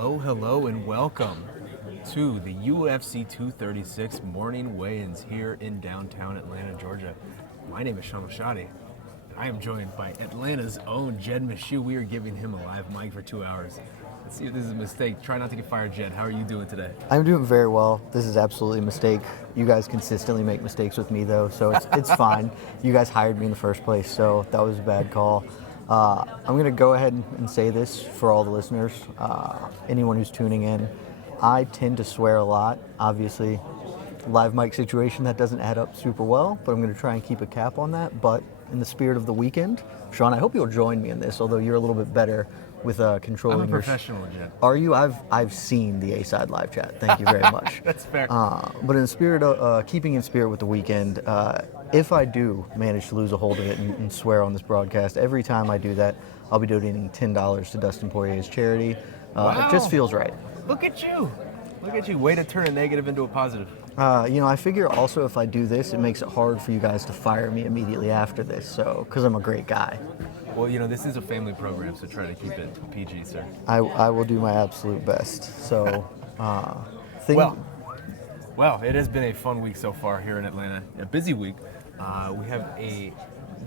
Hello, and welcome to the UFC 236 morning weigh-ins here in downtown Atlanta, Georgia. My name is Sean Mashadi. I am joined by Atlanta's own Jed Meshew. We are giving him a live mic for 2 hours. Let's see if this is a mistake. Try not to get fired, Jed. How are you doing today? I'm doing very well. This is absolutely a mistake. You guys consistently make mistakes with me, though, so it's fine. You guys hired me in the first place, so that was a bad call. I'm going to go ahead and say this for all the listeners, anyone who's tuning in. I tend to swear a lot. Obviously, live mic situation, that doesn't add up super well, but I'm going to try and keep a cap on that. But in the spirit of the weekend, Sean, I hope you'll join me in this, although you're a little bit better with controlling. I'm a professional, Jed. Are you? I've seen the A-Side live chat. Thank you very much. That's fair. But in the spirit of keeping in spirit with the weekend, if I do manage to lose a hold of it and swear on this broadcast, every time I do that, I'll be donating $10 to Dustin Poirier's charity. Wow. It just feels right. Look at you. Look at you. Way to turn a negative into a positive. I figure also if I do this, it makes it hard for you guys to fire me immediately after this, so because I'm a great guy. Well, this is a family program, so try to keep it PG, sir. I will do my absolute best. So, Well, it has been a fun week so far here in Atlanta. A busy week. We have a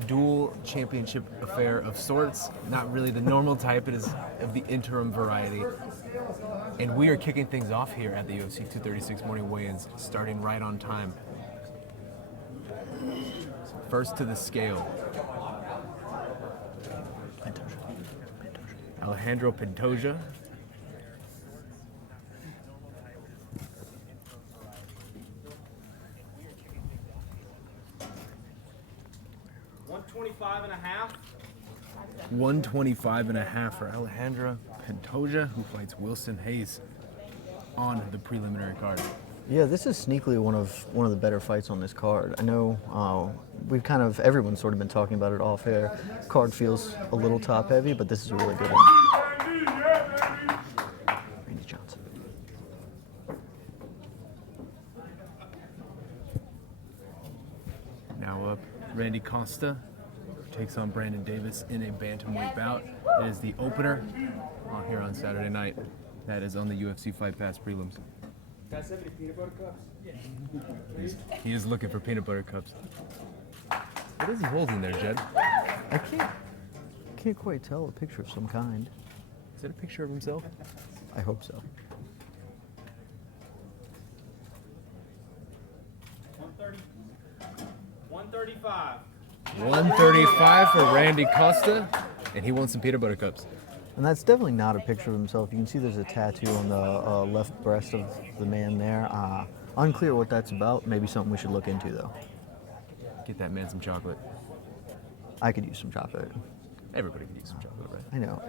dual championship affair of sorts. Not really the normal type. It is of the interim variety. And we are kicking things off here at the UFC 236 morning weigh-ins, starting right on time. First to the scale. Alejandro Pantoja. $125.5 for Alejandro Pantoja, who fights Wilson Hayes on the preliminary card. Yeah, this is sneakily one of the better fights on this card. I know everyone's sort of been talking about it off air. Card feels a little top heavy, but this is a really good one. Randy Johnson. Now up, Randy Costa takes on Brandon Davis in a bantamweight bout. It is the opener on here on Saturday night. That is on the UFC Fight Pass prelims. Guys, have any peanut butter cups? He is looking for peanut butter cups. What is he holding there, Jed? I can't quite tell. A picture of some kind. Is it a picture of himself? I hope so. 135. 135 for Randy Costa, and he wants some peanut butter cups. And that's definitely not a picture of himself. You can see there's a tattoo on the left breast of the man there. Unclear what that's about. Maybe something we should look into, though. Get that man some chocolate. I could use some chocolate. Everybody could use some chocolate, right? I know.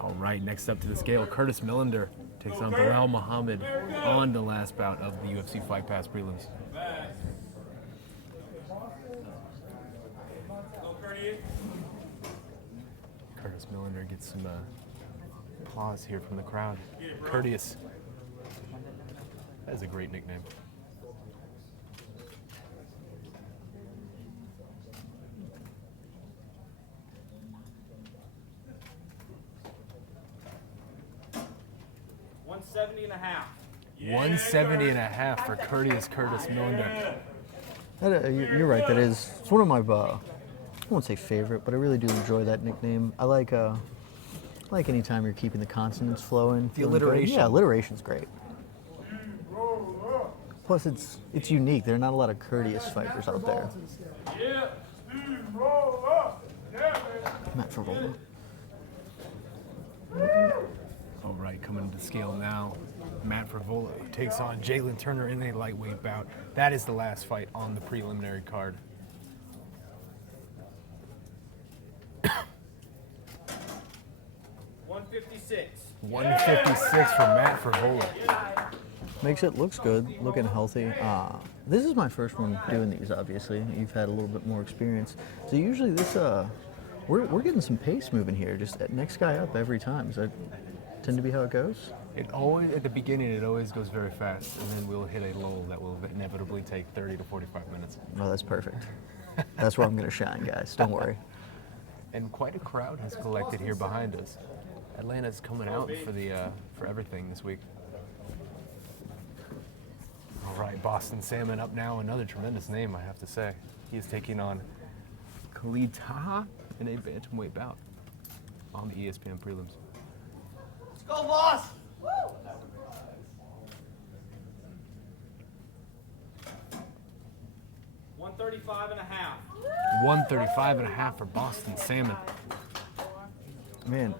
All right, next up to the scale, Curtis Millender takes on Bilal Muhammad on the last bout of the UFC Fight Pass prelims. Curtis Millender gets some applause here from the crowd. Courteous. That is a great nickname. $170.5 for Curtis Millender. You're right. It's one of my, I won't say favorite, but I really do enjoy that nickname. I like anytime you're keeping the consonants flowing. The alliteration. Yeah, alliteration's great. Plus, it's unique. There are not a lot of courteous fighters out there. Matt Favola. All right, coming to the scale now. Matt Favola takes on Jalen Turner in a lightweight bout. That is the last fight on the preliminary card. $156 for Matt Favola. Makes it looks good, looking healthy. This is my first one doing these, obviously. You've had a little bit more experience. So usually this, we're getting some pace moving here. Just next guy up every time. Does that tend to be how it goes? It always, at the beginning, it always goes very fast, and then we'll hit a lull that will inevitably take 30 to 45 minutes. Oh, that's perfect. That's where I'm going to shine, guys. Don't worry. And quite a crowd has collected here behind us. Atlanta's coming out for everything this week. All right, Boston Salmon up now. Another tremendous name, I have to say. He is taking on Khalid Taha in a bantamweight bout on the ESPN prelims. Let's go, boss! 135 and a half. 135 and a half for Boston Salmon. Man,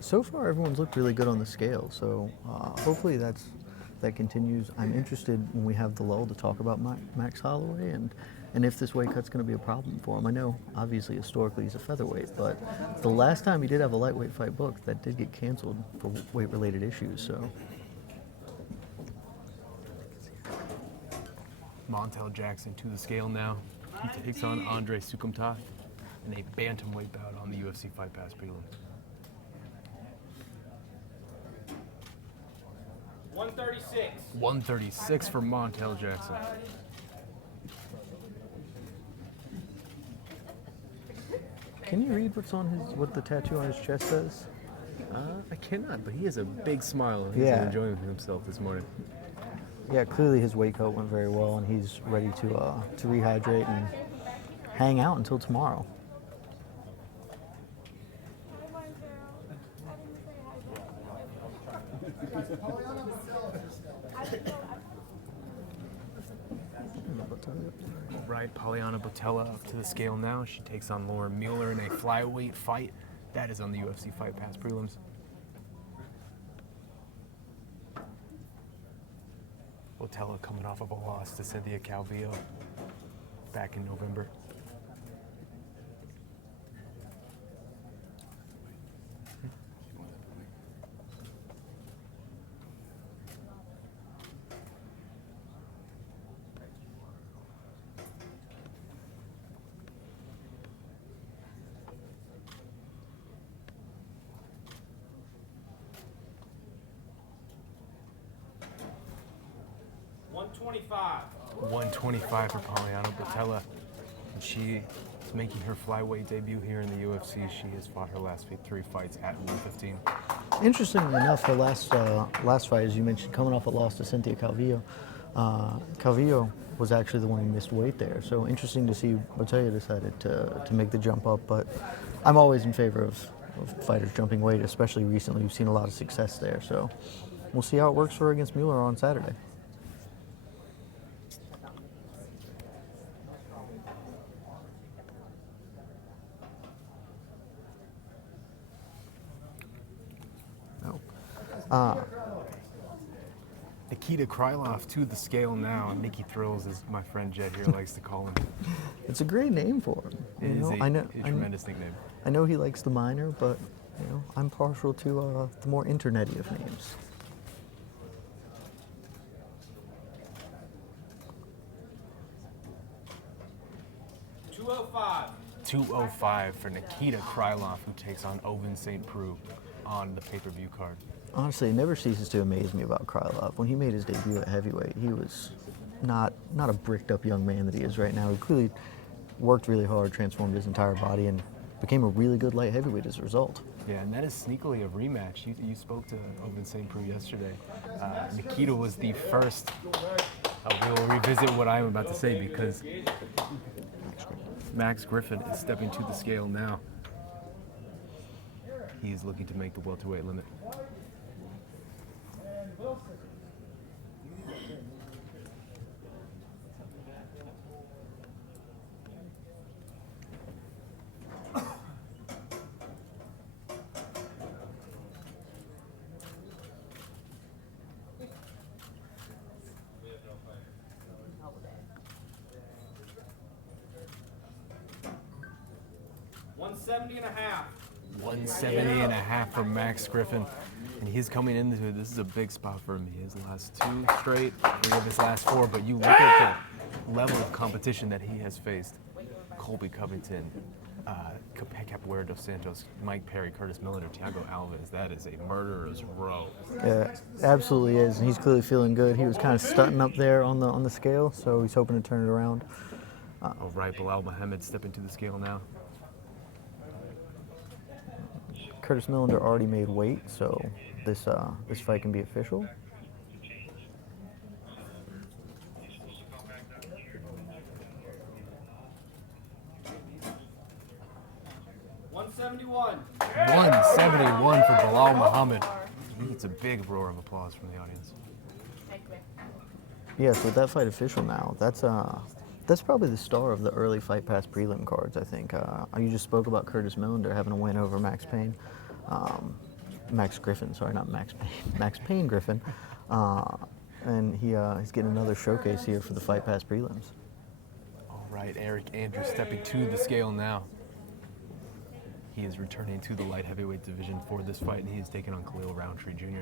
so far everyone's looked really good on the scale, so hopefully that continues. I'm interested when we have the lull to talk about Max Holloway and if this weight cut's going to be a problem for him. I know, obviously, historically he's a featherweight, but the last time he did have a lightweight fight booked, that did get canceled for weight-related issues, so. Montel Jackson to the scale now. He takes on Andre Sukumtov in a bantamweight bout on the UFC Fight Pass prelims. 136. 136 for Montel Jackson. Can you read what the tattoo on his chest says? I cannot, but he has a big smile. He's Yeah. enjoying himself this morning. Yeah, clearly his weight cut went very well, and he's ready to rehydrate and hang out until tomorrow. Right, Polyana Botella up to the scale now. She takes on Lauren Mueller in a flyweight fight. That is on the UFC Fight Pass prelims. Botella coming off of a loss to Cynthia Calvillo back in November. $125. 125 for Polyana Botella. And she is making her flyweight debut here in the UFC. She has fought her last 3 fights at 115. Interestingly enough, her last fight, as you mentioned, coming off a loss to Cynthia Calvillo, Calvillo was actually the one who missed weight there. So interesting to see Botella decided to make the jump up. But I'm always in favor of fighters jumping weight, especially recently. We've seen a lot of success there. So we'll see how it works for her against Mueller on Saturday. Nikita Krylov to the scale now. Nikki Thrills, as my friend Jed here likes to call him. It's a great name for him. It is a tremendous nickname. I know he likes the minor, but I'm partial to the more internety of names. $205. 205 for Nikita Krylov, who takes on Ovince St. Preux on the pay-per-view card. Honestly, it never ceases to amaze me about Krylov. When he made his debut at heavyweight, he was not a bricked-up young man that he is right now. He clearly worked really hard, transformed his entire body, and became a really good light heavyweight as a result. Yeah, and that is sneakily a rematch. You spoke to Ovince St. Preux yesterday. Nikita was the first. We'll revisit what I'm about to say because Max Griffin is stepping to the scale now. He is looking to make the welterweight limit. $170 and a half. 170 and a half for Max Griffin. And he's coming into it. This is a big spot for him. His last 2 straight, 3 of his last 4. But you look at the level of competition that he has faced. Colby Covington, Capoeira dos Santos, Mike Perry, Curtis Miller, Thiago Alves. That is a murderer's row. Yeah, absolutely is, and he's clearly feeling good. He was kind of stunting up there on the scale, so he's hoping to turn it around. All right, Bilal Muhammad stepping to the scale now. Curtis Millender already made weight, so this fight can be official. $171. 171 for Bilal Muhammad. He gets a big roar of applause from the audience. Yeah, so with that fight official now, that's probably the star of the early Fight Pass prelim cards, I think. You just spoke about Curtis Millender having a win over Max Payne. Max Griffin, sorry, not Max Payne. Max Payne Griffin. And he's getting another showcase here for the Fight Pass prelims. All right, Eric Andrews stepping to the scale now. He is returning to the light heavyweight division for this fight, and he is taking on Khalil Roundtree Jr.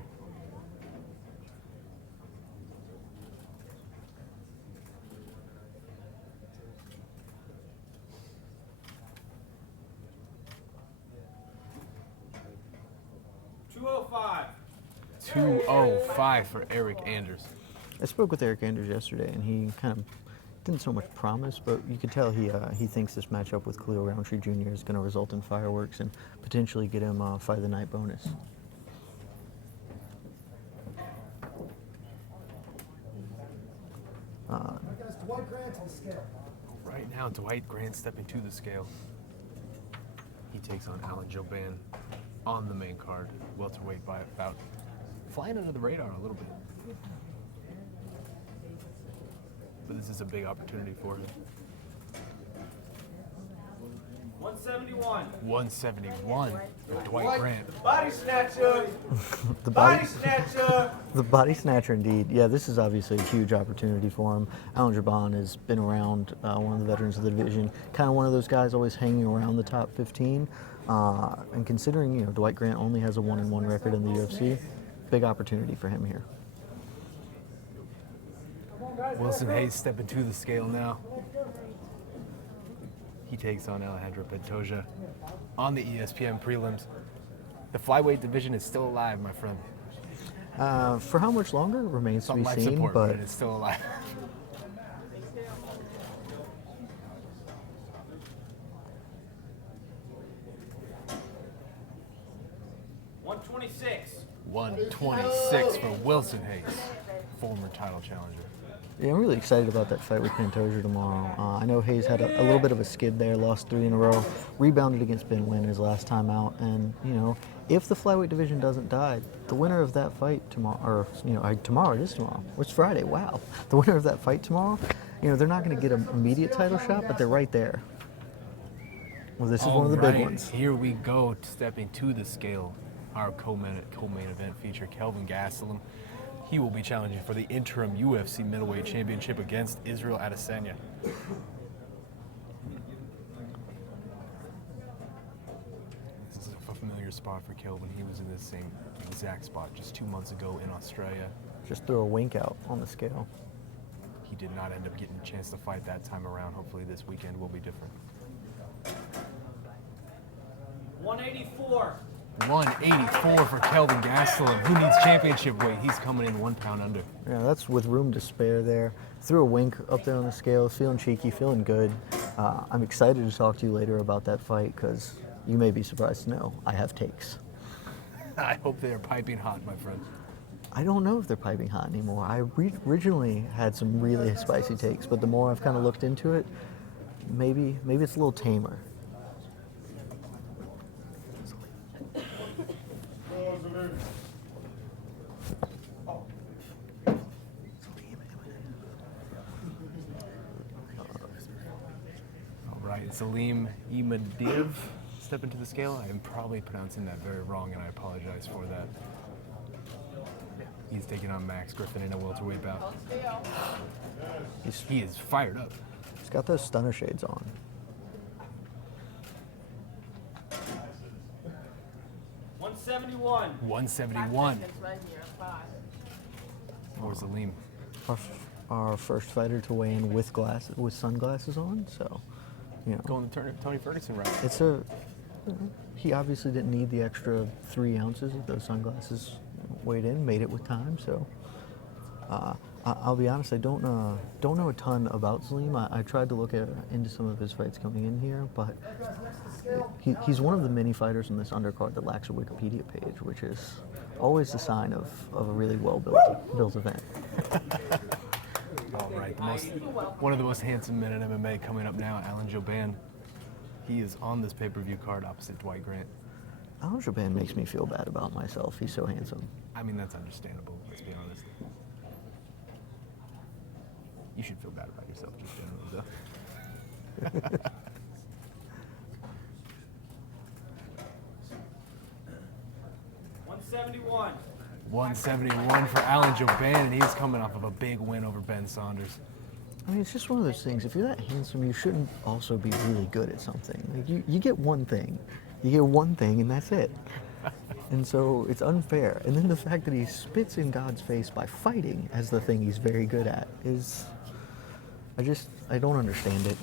$205. 205 for Eric Andrews. I spoke with Eric Andrews yesterday, and he kind of didn't so much promise, but you could tell he thinks this matchup with Khalil Roundtree Jr. is going to result in fireworks and potentially get him a fight of the night bonus. Dwight Grant to the scale. Right now, Dwight Grant stepping to the scale. He takes on Alan Joban on the main card, welterweight by about flying under the radar a little bit. But this is a big opportunity for him. 171. 171 for Dwight Grant. Body snatcher. The Body snatcher. The body snatcher, indeed. Yeah, this is obviously a huge opportunity for him. Alan Jaban has been around, one of the veterans of the division, kind of one of those guys always hanging around the top 15. And considering, Dwight Grant only has a 1-1 record in the UFC, big opportunity for him here. Wilson Hayes stepping to the scale now. He takes on Alejandro Pantoja on the ESPN prelims. The flyweight division is still alive, my friend. For how much longer remains to On be life seen, support, but it's still alive. $126. 126 for Wilson Hayes, former title challenger. yeah, I'm really excited about that fight with Pantoja tomorrow. I know Hayes had a little bit of a skid there, lost 3 in a row, rebounded against Ben Wynn his last time out, and if the flyweight division doesn't die, the winner of that fight tomorrow, tomorrow, it is tomorrow. It's Friday, wow. The winner of that fight tomorrow, they're not going to get an immediate title shot, but they're right there. Well, this is one of the big ones. Here we go, stepping to the scale. Our co-main event feature, Kelvin Gastelum. He will be challenging for the interim UFC middleweight championship against Israel Adesanya. This is a familiar spot for Kelvin. He was in this same exact spot just 2 months ago in Australia. Just threw a wink out on the scale. He did not end up getting a chance to fight that time around. Hopefully this weekend will be different. 184. 184 for Kelvin Gastelum. Who needs championship weight? He's coming in 1 pound under. Yeah, that's with room to spare there. Threw a wink up there on the scale, feeling cheeky, feeling good. I'm excited to talk to you later about that fight because you may be surprised to know I have takes. I hope they are piping hot, my friend. I don't know if they're piping hot anymore. I originally had some really spicy takes, but the more I've kind of looked into it, maybe it's a little tamer. All right, Salim Imadiv step into the scale. I am probably pronouncing that very wrong, and I apologize for that. He's taking on Max Griffin in a welterweight bout. He is fired up. He's got those stunner shades on. $171. 171 for Salim. Our first fighter to weigh in with sunglasses on, so Going the Tony Ferguson route. He obviously didn't need the extra 3 ounces of those sunglasses weighed in, made it with time. So I'll be honest, I don't know a ton about Salim. I tried to look into some of his fights coming in here, but he's one of the many fighters in this undercard that lacks a Wikipedia page, which is always a sign of a really well-built event. All right, one of the most handsome men in MMA coming up now, Alan Jouban. He is on this pay-per-view card opposite Dwight Grant. Alan Jouban makes me feel bad about myself. He's so handsome. I mean, that's understandable, let's be honest. You should feel bad about yourself, just generally, though. 171. 171 for Alan Jouban, and he's coming off of a big win over Ben Saunders. I mean, it's just one of those things. If you're that handsome, you shouldn't also be really good at something. Like you get one thing. You get one thing, and that's it. And so it's unfair. And then the fact that he spits in God's face by fighting as the thing he's very good at is... I don't understand it.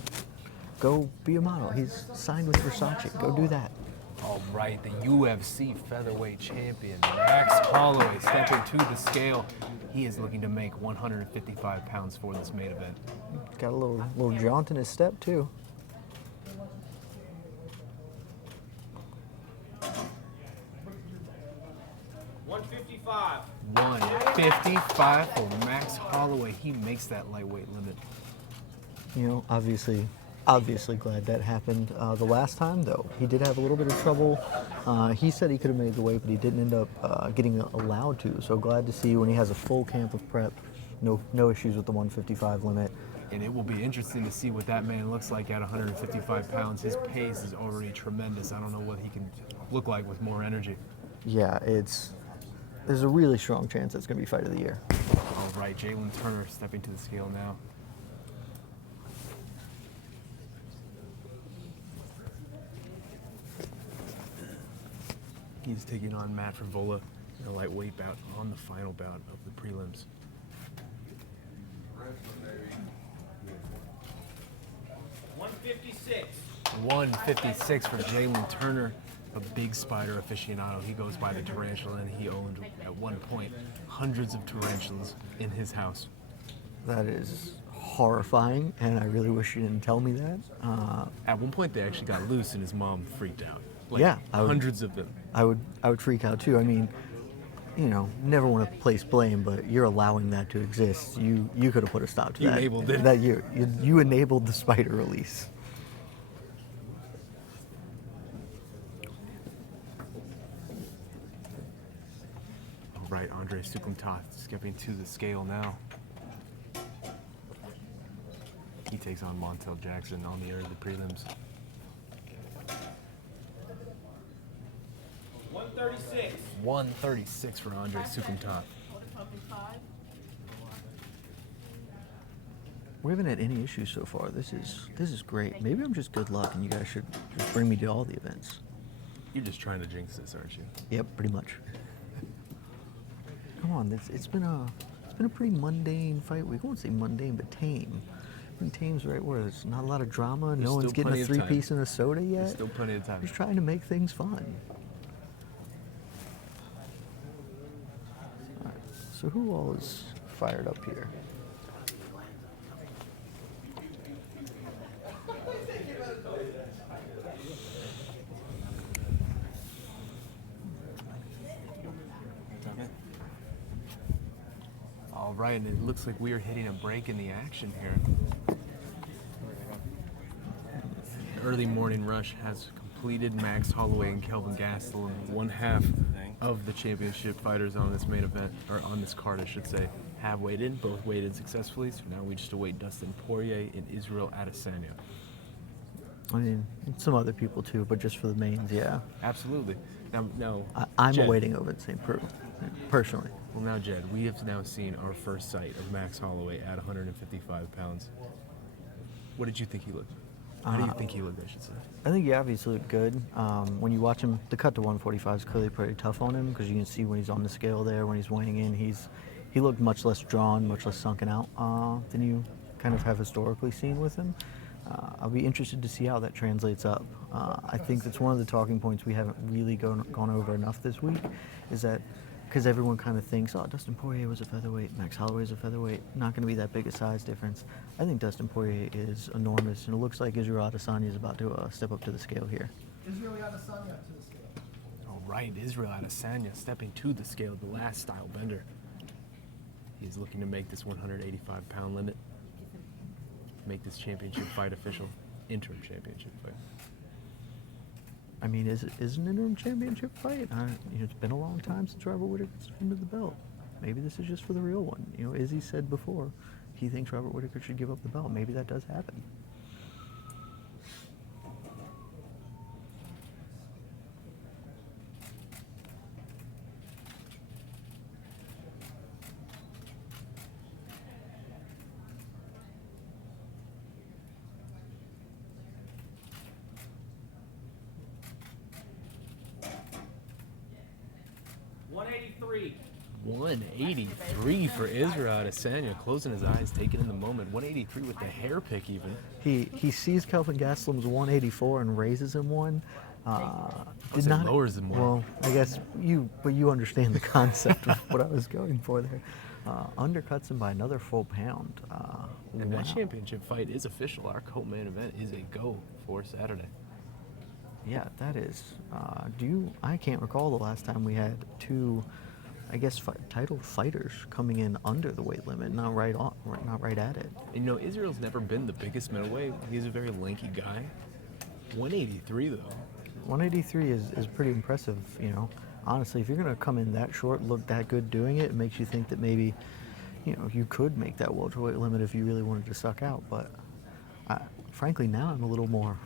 Go be a model. He's signed with Versace. Go do that. All right, the UFC featherweight champion, Max Holloway, stepping to the scale. He is looking to make 155 pounds for this main event. Got a little jaunt in his step, too. $155. 155 for Max Holloway. He makes that lightweight limit. You know, obviously glad that happened. The last time, though, he did have a little bit of trouble. He said he could have made the weight, but he didn't end up getting allowed to. So glad to see when he has a full camp of prep, no issues with the 155 limit. And it will be interesting to see what that man looks like at 155 pounds. His pace is already tremendous. I don't know what he can look like with more energy. Yeah, there's a really strong chance it's going to be fight of the year. All right, Jalen Turner stepping to the scale now. He's taking on Matt Frivola in a lightweight bout on the final bout of the prelims. 156. 156 for Jalen Turner, a big spider aficionado. He goes by the tarantula, and he owned, at one point, hundreds of tarantulas in his house. That is horrifying, and I really wish you didn't tell me that. At one point, they actually got loose, and his mom freaked out. Like, Yeah, hundreds of them. I would freak out too. I mean, you know, never want to place blame, but you're allowing that to exist. You could have put a stop to You that. enabled it. That you enabled the spider release. All right, Andre Sukumtat stepping to the scale now. He takes on Montel Jackson on the air of the prelims. 136. 136 for Andre Sukumtat. We haven't had any issues so far. This is great. Maybe I'm just good luck, and you guys should just bring me to all the events. You're just trying to jinx this, aren't you? Yep, pretty much. Come on, it's been a pretty mundane fight week. I won't say mundane, but tame. I think tame's the right word. There's not a lot of drama. There's no one's still getting plenty a of time. three-piece and a soda yet. There's still plenty of time. Just trying to make things fun. All right, so who all is fired up here? All right, and it looks like we are hitting a break in the action here. Early morning rush has completed. Max Holloway and Kelvin Gastelum, one half of the championship fighters on this main event, or on this card, I should say, have weighed in. Both weighed in successfully, so now we just await Dustin Poirier and Israel Adesanya. I mean, some other people too, but just for the mains, yeah. Absolutely. Now, I'm Jed, awaiting over the same personally. Well, now, Jed, we have now seen our first sight of Max Holloway at 155 pounds. What did you think he looked? How do you think he looked, I should say? I think he obviously looked good. When you watch him, the cut to 145 is clearly pretty tough on him because you can see when he's on the scale there, when he's weighing in, he looked much less drawn, much less sunken out than you kind of have historically seen with him. I'll be interested to see how that translates up. I think that's one of the talking points we haven't really gone over enough this week, is that because everyone kind of thinks, oh, Dustin Poirier was a featherweight, Max Holloway is a featherweight, not going to be that big a size difference. I think Dustin Poirier is enormous, and it looks like Israel Adesanya is about to step up to the scale here. Israel Adesanya to the scale. All right, Israel Adesanya stepping to the scale, the last style bender. He's looking to make this 185-pound limit, make this championship fight official, interim championship fight. I mean, is an interim championship fight? It's been a long time since Robert Whittaker's defended the belt. Maybe this is just for the real one. Izzy said before, he thinks Robert Whittaker should give up the belt. Maybe that does happen. $183. 183 for Israel Adesanya, closing his eyes, taking in the moment. 183 with the hair pick even. He sees Kelvin Gastelum's 184 and raises him one. Lowers him one. Well, I guess you understand the concept of what I was going for there. Undercuts him by another full pound. And Wow. that championship fight is official. Our co-main event is a go for Saturday. Yeah, that is. I can't recall the last time we had two, I guess, titled fighters coming in under the weight limit, not right at it. And Israel's never been the biggest middleweight. He's a very lanky guy. 183 though. 183 is pretty impressive. Honestly, if you're gonna come in that short, look that good doing it, it makes you think that maybe, you could make that welterweight limit if you really wanted to suck out. But frankly, now I'm a little more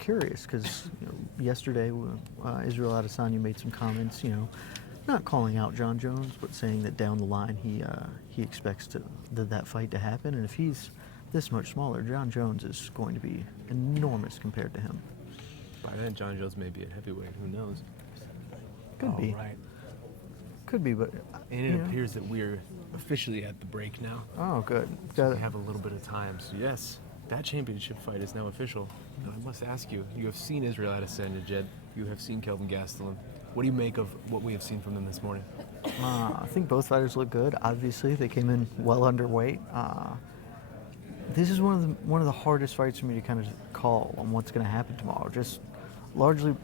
curious because yesterday Israel Adesanya made some comments, not calling out John Jones, but saying that down the line he expects that fight to happen, and if he's this much smaller, John Jones is going to be enormous compared to him. By then, John Jones may be at heavyweight. Who knows? Could be. Right. Could be, but And it appears that we're officially at the break now. Oh, good. So we have a little bit of time. So yes, that championship fight is now official. Now I must ask you have seen Israel Adesanya, Jed. You have seen Kelvin Gastelum. What do you make of what we have seen from them this morning? I think both fighters look good. Obviously, they came in well underweight. This is one of the hardest fights for me to kind of call on what's going to happen tomorrow. Just largely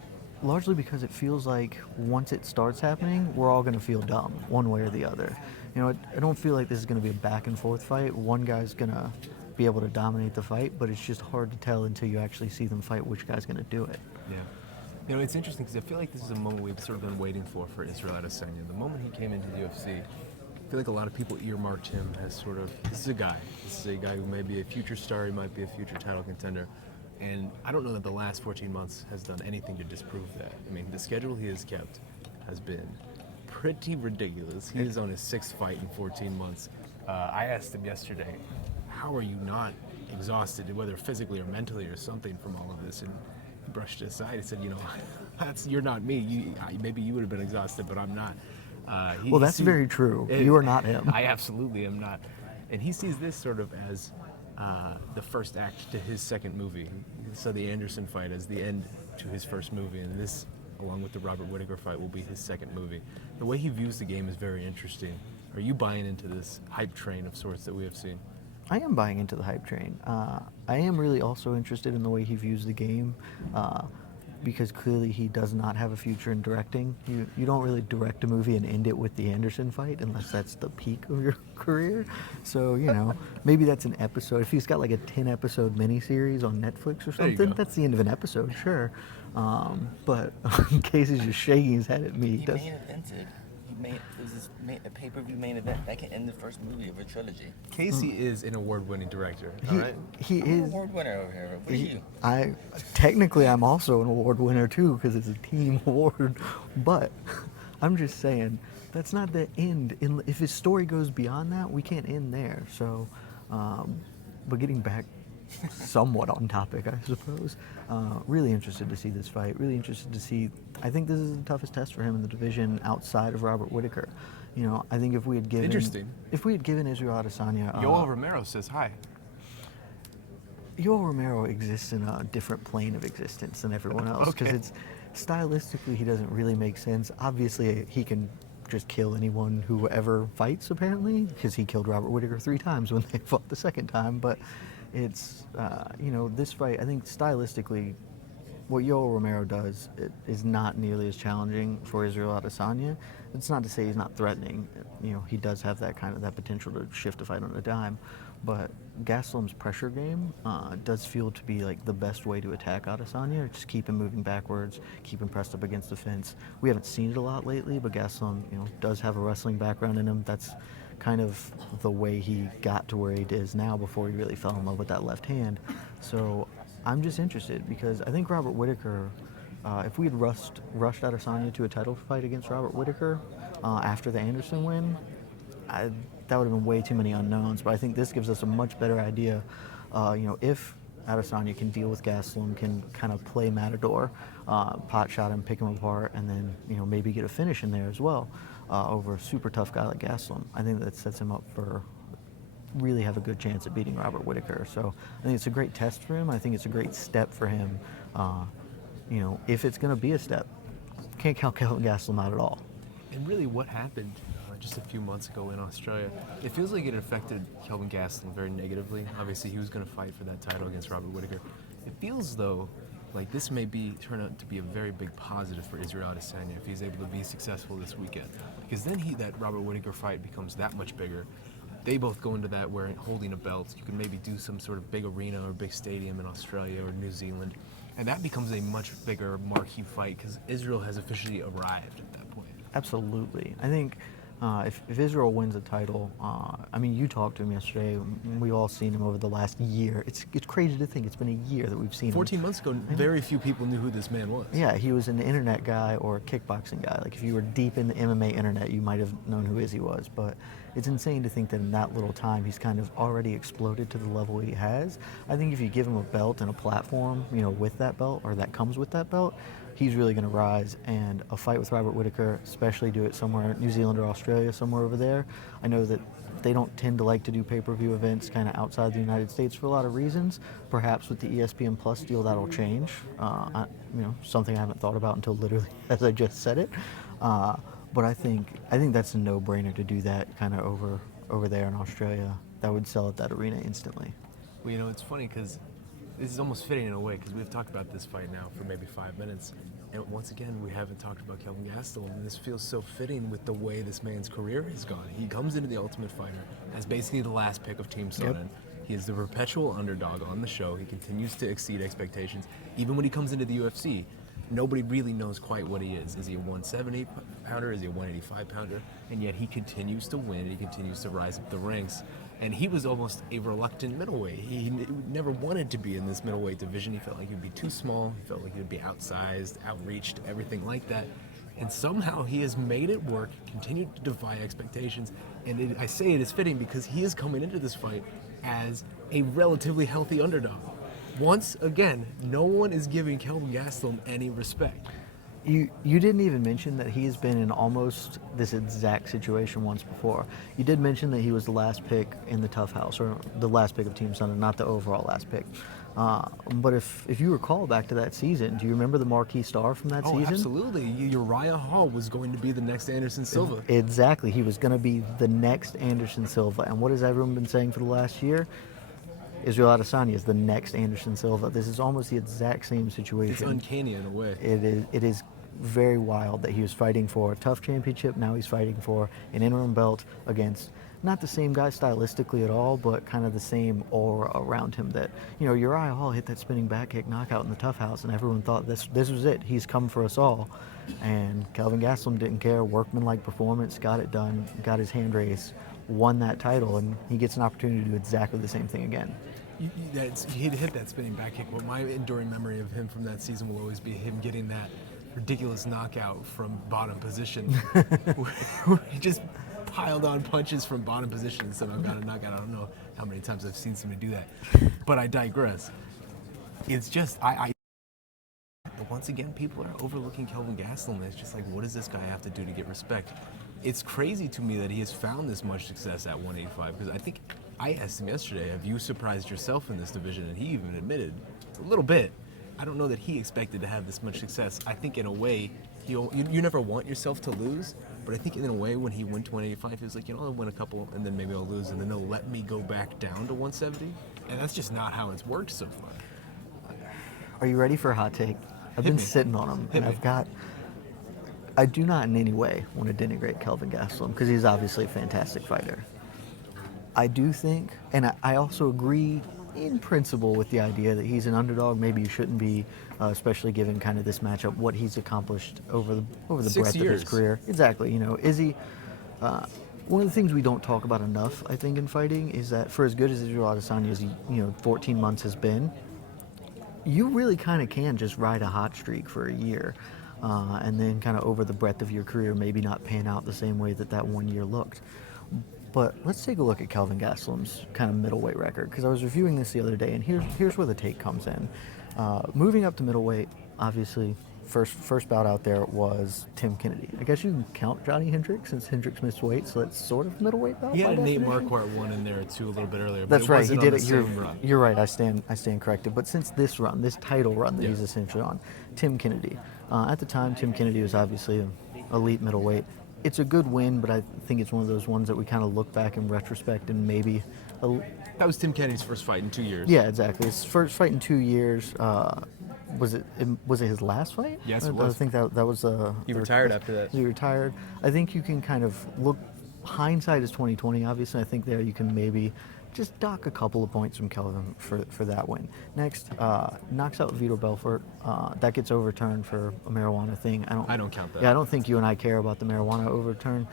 because it feels like once it starts happening, we're all going to feel dumb one way or the other. I don't feel like this is going to be a back and forth fight. One guy's going to be able to dominate the fight, but it's just hard to tell until you actually see them fight which guy's going to do it. Yeah. It's interesting because I feel like this is a moment we've sort of been waiting for Israel Adesanya. The moment he came into the UFC, I feel like a lot of people earmarked him as sort of, this is a guy who may be a future star, he might be a future title contender. And I don't know that the last 14 months has done anything to disprove that. I mean, the schedule he has kept has been pretty ridiculous. He is on his 6th fight in 14 months. I asked him yesterday, how are you not exhausted, whether physically or mentally or something from all of this? And he brushed it aside. He said, you're not me. Maybe you would have been exhausted, but I'm not. Well, that's very true. You are not him. I absolutely am not. And he sees this sort of as the first act to his second movie. So the Anderson fight as the end to his first movie, and this, along with the Robert Whittaker fight, will be his second movie. The way he views the game is very interesting. Are you buying into this hype train of sorts that we have seen? I am buying into the hype train. I am really also interested in the way he views the game, because clearly he does not have a future in directing. You don't really direct a movie and end it with the Anderson fight unless that's the peak of your career. So, maybe that's an episode. If he's got like a 10-episode miniseries on Netflix or something, that's the end of an episode, sure. But Casey's just shaking his head at me. He main evented. It was his a pay-per-view main event that can end the first movie of a trilogy. Casey is an award-winning director, all right? He I'm an is. award winner over here. What are you? Technically I'm also an award winner too because it's a team award, but I'm just saying that's not the end. If his story goes beyond that, we can't end there. So, but getting back somewhat on topic, I suppose. Really interested to see this fight. Really interested to see. I think this is the toughest test for him in the division outside of Robert Whittaker. I think if we had given Israel Adesanya, Yoel Romero says hi. Yoel Romero exists in a different plane of existence than everyone else because it's stylistically he doesn't really make sense. Obviously, he can just kill anyone who ever fights, apparently, because he killed Robert Whittaker 3 times when they fought the second time. But it's, this fight, I think stylistically, what Yoel Romero does is not nearly as challenging for Israel Adesanya. It's not to say he's not threatening. He does have that potential to shift a fight on a dime. But Gastelum's pressure game does feel to be like the best way to attack Adesanya. Just keep him moving backwards, keep him pressed up against the fence. We haven't seen it a lot lately, but Gastelum, does have a wrestling background in him. That's kind of the way he got to where he is now before he really fell in love with that left hand. So I'm just interested because I think Robert Whittaker, if we had rushed Adesanya to a title fight against Robert Whittaker after the Anderson win, that would have been way too many unknowns. But I think this gives us a much better idea, if Adesanya can deal with Gastelum, can kind of play Matador, pot shot him, pick him apart, and then maybe get a finish in there as well over a super tough guy like Gastelum. I think that sets him up for really have a good chance at beating Robert Whittaker. So I think it's a great test for him. I think it's a great step for him. If it's going to be a step, can't count Kelvin Gastelum out at all. And really what happened just a few months ago in Australia, it feels like it affected Kelvin Gastelum very negatively. Obviously, he was going to fight for that title against Robert Whittaker. It feels, though, like this may turn out to be a very big positive for Israel Adesanya if he's able to be successful this weekend. Because then that Robert Whittaker fight becomes that much bigger. They both go into that where holding a belt, you can maybe do some sort of big arena or big stadium in Australia or New Zealand. And that becomes a much bigger marquee fight because Israel has officially arrived at that point. Absolutely. I think if Israel wins a title, you talked to him yesterday. We've all seen him over the last year. It's crazy to think it's been a year that we've seen 14 him. months ago, very few people knew who this man was. Yeah, he was an internet guy or a kickboxing guy. Like if you were deep in the MMA internet, you might have known who Izzy was. But it's insane to think that in that little time, he's kind of already exploded to the level he has. I think if you give him a belt and a platform, with that belt or that comes with that belt, he's really going to rise. And a fight with Robert Whittaker, especially do it somewhere, New Zealand or Australia, somewhere over there. I know that they don't tend to like to do pay-per-view events kind of outside the United States for a lot of reasons. Perhaps with the ESPN Plus deal, that'll change. Something I haven't thought about until literally as I just said it. But I think that's a no-brainer to do that kind of over there in Australia. That would sell at that arena instantly. Well, it's funny because this is almost fitting in a way because we've talked about this fight now for maybe 5 minutes. And once again, we haven't talked about Kelvin Gastelum, and this feels so fitting with the way this man's career has gone. He comes into the Ultimate Fighter as basically the last pick of Team Sonnen. Yep. He is the perpetual underdog on the show. He continues to exceed expectations. Even when he comes into the UFC, nobody really knows quite what he is. Is he a 170-pounder? Is he a 185-pounder? And yet he continues to win. He continues to rise up the ranks. And he was almost a reluctant middleweight. He never wanted to be in this middleweight division. He felt like he would be too small. He felt like he would be outsized, outreached, everything like that. And somehow he has made it work, continued to defy expectations. And I say it is fitting because he is coming into this fight as a relatively healthy underdog. Once again, no one is giving Kelvin Gastelum any respect. You didn't even mention that he has been in almost this exact situation once before. You did mention that he was the last pick in the Tough House, or the last pick of Team Sonnen, not the overall last pick. But if you recall back to that season, do you remember the marquee star from that season? Oh, absolutely. Uriah Hall was going to be the next Anderson Silva. Exactly. He was going to be the next Anderson Silva. And what has everyone been saying for the last year? Israel Adesanya is the next Anderson Silva. This is almost the exact same situation. It's uncanny in a way. It is very wild that he was fighting for a tough championship. Now he's fighting for an interim belt against not the same guy stylistically at all, but kind of the same aura around him that, Uriah Hall hit that spinning back kick knockout in the Tough House, and everyone thought this was it. He's come for us all. And Kelvin Gastelum didn't care. Workmanlike performance, got it done, got his hand raised, won that title, and he gets an opportunity to do exactly the same thing again. He hit that spinning back kick, but my enduring memory of him from that season will always be him getting that ridiculous knockout from bottom position where he just piled on punches from bottom position and somehow got a knockout. I don't know how many times I've seen somebody do that, but I digress. It's just once again, people are overlooking Kelvin Gastelum. It's just like, what does this guy have to do to get respect? It's crazy to me that he has found this much success at 185, because I think I asked him yesterday, have you surprised yourself in this division? And he even admitted a little bit. I don't know that he expected to have this much success. I think in a way you never want yourself to lose, but I think in a way when he went to 185, he was like, I'll win a couple and then maybe I'll lose and then they'll let me go back down to 170. And that's just not how it's worked so far. Are you ready for a hot take? I've been sitting on them, and I do not in any way want to denigrate Kelvin Gastelum because he's obviously a fantastic fighter. I do think, and I also agree in principle with the idea that he's an underdog. Maybe you shouldn't be, especially given kind of this matchup, what he's accomplished over the breadth of his career. Exactly. Is he? One of the things we don't talk about enough, I think, in fighting is that for as good as Israel Adesanya's 14 months has been, you really kind of can just ride a hot streak for a year, and then kind of over the breadth of your career, maybe not pan out the same way that 1 year looked. But let's take a look at Kelvin Gastelum's kind of middleweight record, because I was reviewing this the other day, and here's where the take comes in. Moving up to middleweight, obviously, first bout out there was Tim Kennedy. I guess you can count Johnny Hendricks since Hendricks missed weight, so that's sort of middleweight bout. He by had a Nate definition. Marquardt one in there too a little bit earlier. But That's right. He did it. Run. You're right. I stand corrected. But since this run, this title run that he's essentially on, Tim Kennedy. At the time, Tim Kennedy was obviously an elite middleweight. It's a good win, but I think it's one of those ones that we kind of look back in retrospect and maybe. That was Tim Kennedy's first fight in 2 years. Yeah, exactly. His first fight in 2 years. Was it his last fight? Yes, it was. I think that was. He retired after that. He retired. I think you can kind of look. Hindsight is 20/20. Obviously, I think there you can maybe just dock a couple of points from Kelvin for that win. Next, knocks out Vitor Belfort. That gets overturned for a marijuana thing. I don't count that. Yeah, I don't think you and I care about the marijuana overturn.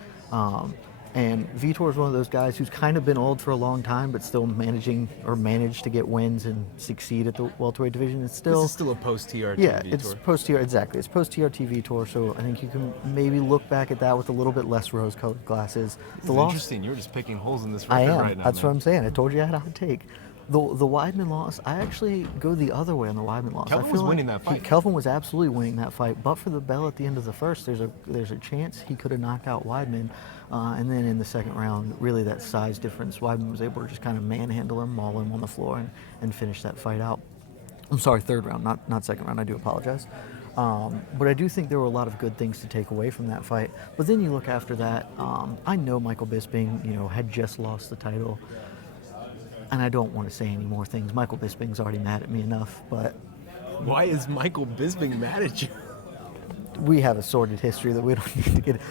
And Vitor is one of those guys who's kind of been old for a long time, but still managed to get wins and succeed at the welterweight division. It's still This is still a post-TRT yeah, Vitor. it's post-TRT, exactly. It's post-TRT Vitor, so I think you can maybe look back at that with a little bit less rose-colored glasses. This is interesting. You're just picking holes in this record I am. right now. That's man. what I'm saying. I told you I had a hot take. The Weidman loss, I actually go the other way on the Weidman loss. Kelvin I was feel winning that fight. Kelvin was absolutely winning that fight, but for the bell at the end of the first, there's a chance he could have knocked out Weidman. And then in the second round, really that size difference, Weidman was able to just kind of manhandle him, maul him on the floor, and finish that fight out. I'm sorry, third round, not second round. I do apologize. But I do think there were a lot of good things to take away from that fight. But then you look after that, I know Michael Bisping, had just lost the title. And I don't want to say any more things. Michael Bisping's already mad at me enough, but Why is Michael Bisping mad at you? we have a sordid history that we don't need to get.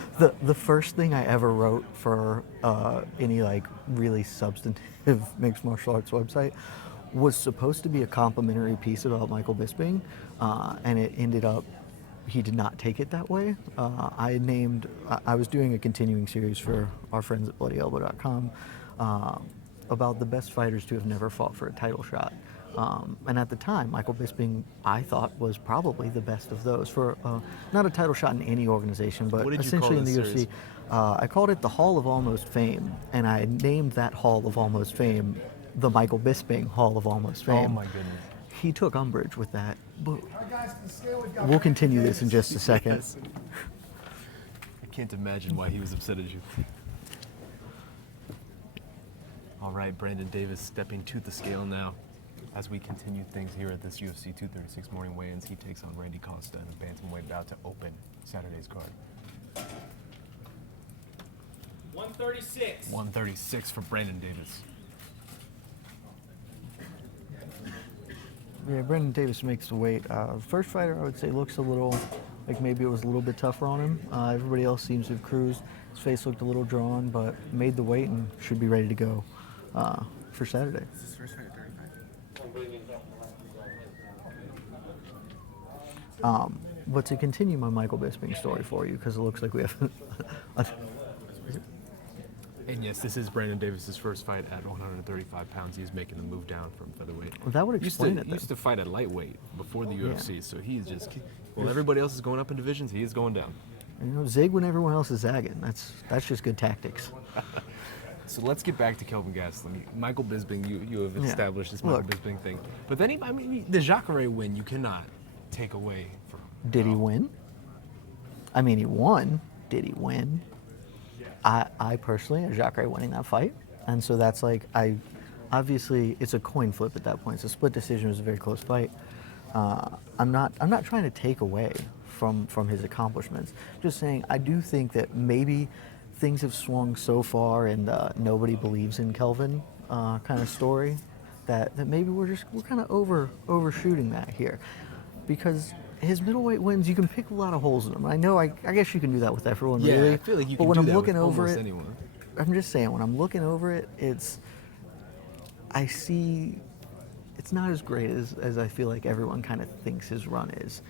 The first thing I ever wrote for any really substantive mixed martial arts website was supposed to be a complimentary piece about Michael Bisping, and it ended up he did not take it that way. I was doing a continuing series for our friends at BloodyElbow.com about the best fighters to have never fought for a title shot. And at the time, Michael Bisping, I thought, was probably the best of those for not a title shot in any organization, but What did you essentially call in the this UFC. series? I called it the Hall of Almost Fame, and I named that Hall of Almost Fame the Michael Bisping Hall of Almost Fame. Oh my goodness. He took umbrage with that, but we'll continue this in just a second. Yes. I can't imagine why he was upset at you. All right, Brandon Davis stepping to the scale now. As we continue things here at this UFC 236 morning weigh-ins, he takes on Randy Costa in a bantamweight bout to open Saturday's card. 136. 136 for Brandon Davis. Yeah, Brandon Davis makes the weight. First fighter, I would say, looks a little like maybe it was a little bit tougher on him. Everybody else seems to have cruised. His face looked a little drawn, but made the weight and should be ready to go for Saturday. This is his first fight at 35. But to continue my Michael Bisping story for you, because it looks like we have And yes, this is Brandon Davis's first fight at 135 pounds. He's making the move down from featherweight. Well, that would explain it, He then. used to fight at lightweight before the UFC, so he's just... Well, everybody else is going up in divisions, he is going down. zig when everyone else is zagging. That's just good tactics. So let's get back to Kelvin Gastelum. Michael Bisping, you have Yeah. established this Michael Look. Bisping thing. But then, the Jacare win, you cannot take away from... Did he win? I mean, he won. Did he win? I personally, Jacare winning that fight, and so that's obviously it's a coin flip at that point. It's a split decision. It was a very close fight. I'm not trying to take away from his accomplishments. Just saying, I do think that maybe things have swung so far and nobody believes in Kelvin kind of story that maybe we're kind of overshooting that here, because his middleweight wins, you can pick a lot of holes in them. I know, I guess you can do that with everyone, Yeah, really. I feel like you but can when do I'm that looking with over almost it, anyone. I'm just saying, when I'm looking over it, I see it's not as great as I feel like everyone kind of thinks his run is.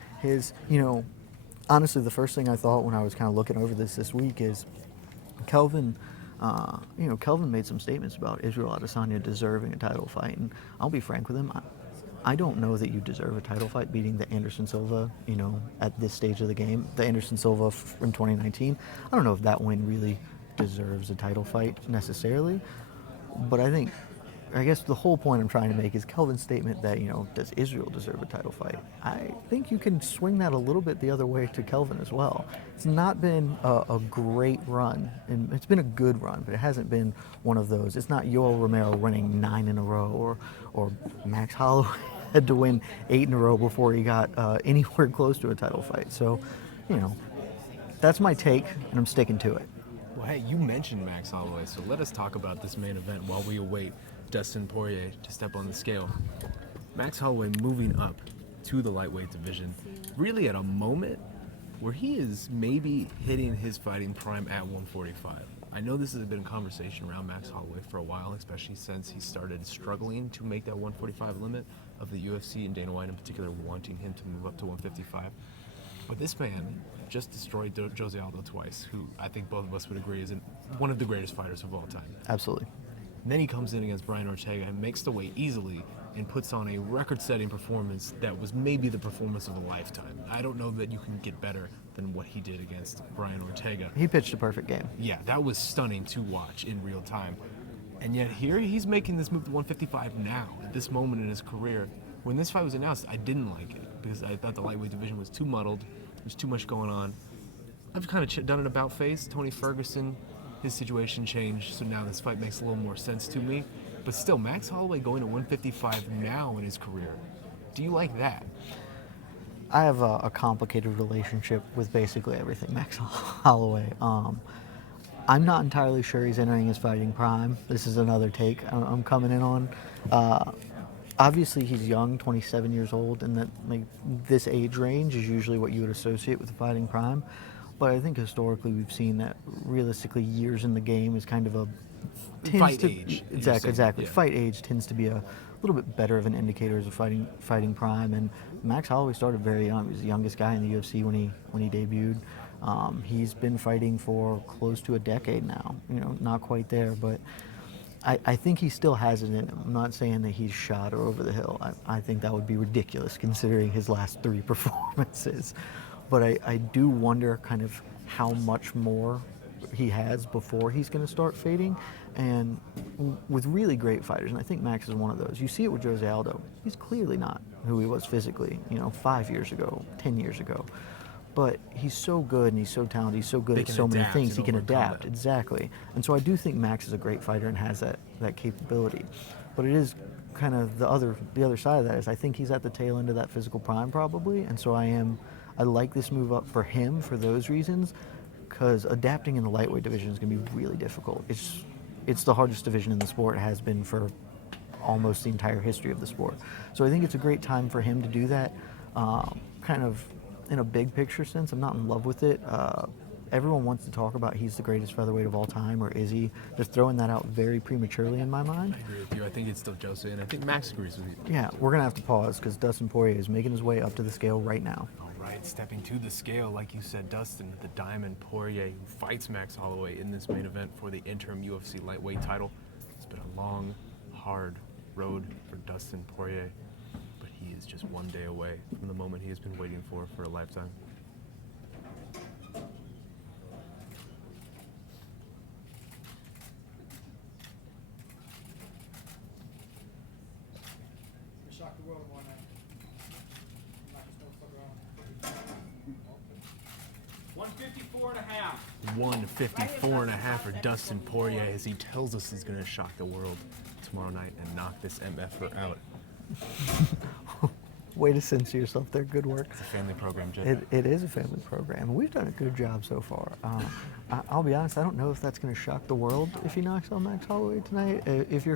Honestly, the first thing I thought when I was kind of looking over this week is Kelvin. Kelvin made some statements about Israel Adesanya deserving a title fight, and I'll be frank with him. I don't know that you deserve a title fight beating the Anderson Silva, at this stage of the game. The Anderson Silva in 2019, I don't know if that win really deserves a title fight necessarily, but I guess the whole point I'm trying to make is Kelvin's statement that, does Israel deserve a title fight? I think you can swing that a little bit the other way to Kelvin as well. It's not been a great run, and it's been a good run, but it hasn't been one of those. It's not Yoel Romero winning 9 in a row, or Max Holloway had to win 8 in a row before he got anywhere close to a title fight. So, that's my take, and I'm sticking to it. Well, hey, you mentioned Max Holloway, so let us talk about this main event while we await Dustin Poirier to step on the scale. Max Holloway moving up to the lightweight division, really at a moment where he is maybe hitting his fighting prime at 145. I know this has been a conversation around Max Holloway for a while, especially since he started struggling to make that 145 limit of the UFC, and Dana White in particular wanting him to move up to 155. But this man just destroyed Jose Aldo twice, who I think both of us would agree is one of the greatest fighters of all time. Absolutely. And then he comes in against Brian Ortega and makes the weight easily and puts on a record-setting performance that was maybe the performance of a lifetime. I don't know that you can get better than what he did against Brian Ortega. He pitched a perfect game. Yeah, that was stunning to watch in real time. And yet here he's making this move to 155 now, at this moment in his career. When this fight was announced, I didn't like it because I thought the lightweight division was too muddled. There's too much going on. I've kind of done an about face. Tony Ferguson, his situation changed, so now this fight makes a little more sense to me. But still, Max Holloway going to 155 now in his career. Do you like that? I have a complicated relationship with basically everything Max Holloway. I'm not entirely sure he's entering his fighting prime. This is another take I'm coming in on. Obviously, he's young, 27 years old, and that this age range is usually what you would associate with the fighting prime. But I think historically we've seen that realistically years in the game is kind of a fight age. Exactly. Yeah. Fight age tends to be a little bit better of an indicator as a fighting prime. And Max Holloway started very young. He was the youngest guy in the UFC when he debuted. He's been fighting for close to a decade now. Not quite there, but I think he still has it in him. I'm not saying that he's shot or over the hill. I think that would be ridiculous considering his last 3 performances. But I do wonder kind of how much more he has before he's going to start fading. And with really great fighters, and I think Max is one of those. You see it with Jose Aldo. He's clearly not who he was physically, 5 years ago, 10 years ago. But he's so good and he's so talented. He's so good at so many things. He can adapt. That. Exactly. And so I do think Max is a great fighter and has that capability. But it is kind of the other side of that is I think he's at the tail end of that physical prime probably. And so I like this move up for him for those reasons, because adapting in the lightweight division is going to be really difficult. It's the hardest division in the sport. It has been for almost the entire history of the sport. So I think it's a great time for him to do that. Kind of in a big picture sense, I'm not in love with it. Everyone wants to talk about he's the greatest featherweight of all time, or is he? Just throwing that out very prematurely in my mind. I agree with you. I think it's still Jose, and I think Max agrees with you. Yeah, we're going to have to pause because Dustin Poirier is making his way up to the scale right now. All right, stepping to the scale, like you said, Dustin, the Diamond Poirier, who fights Max Holloway in this main event for the interim UFC lightweight title. It's been a long, hard road for Dustin Poirier, but he is just one day away from the moment he has been waiting for a lifetime. Shock the world in one night. Knock this motherfucker out. 154 and a half. 154 and a half for Dustin Poirier as he tells us he's going to shock the world tomorrow night and knock this MFer out. Way to censor yourself there. Good work. It's a family program, Jay. It is a family program. We've done a good job so far. I'll be honest. I don't know if that's going to shock the world if he knocks out Max Holloway tonight. If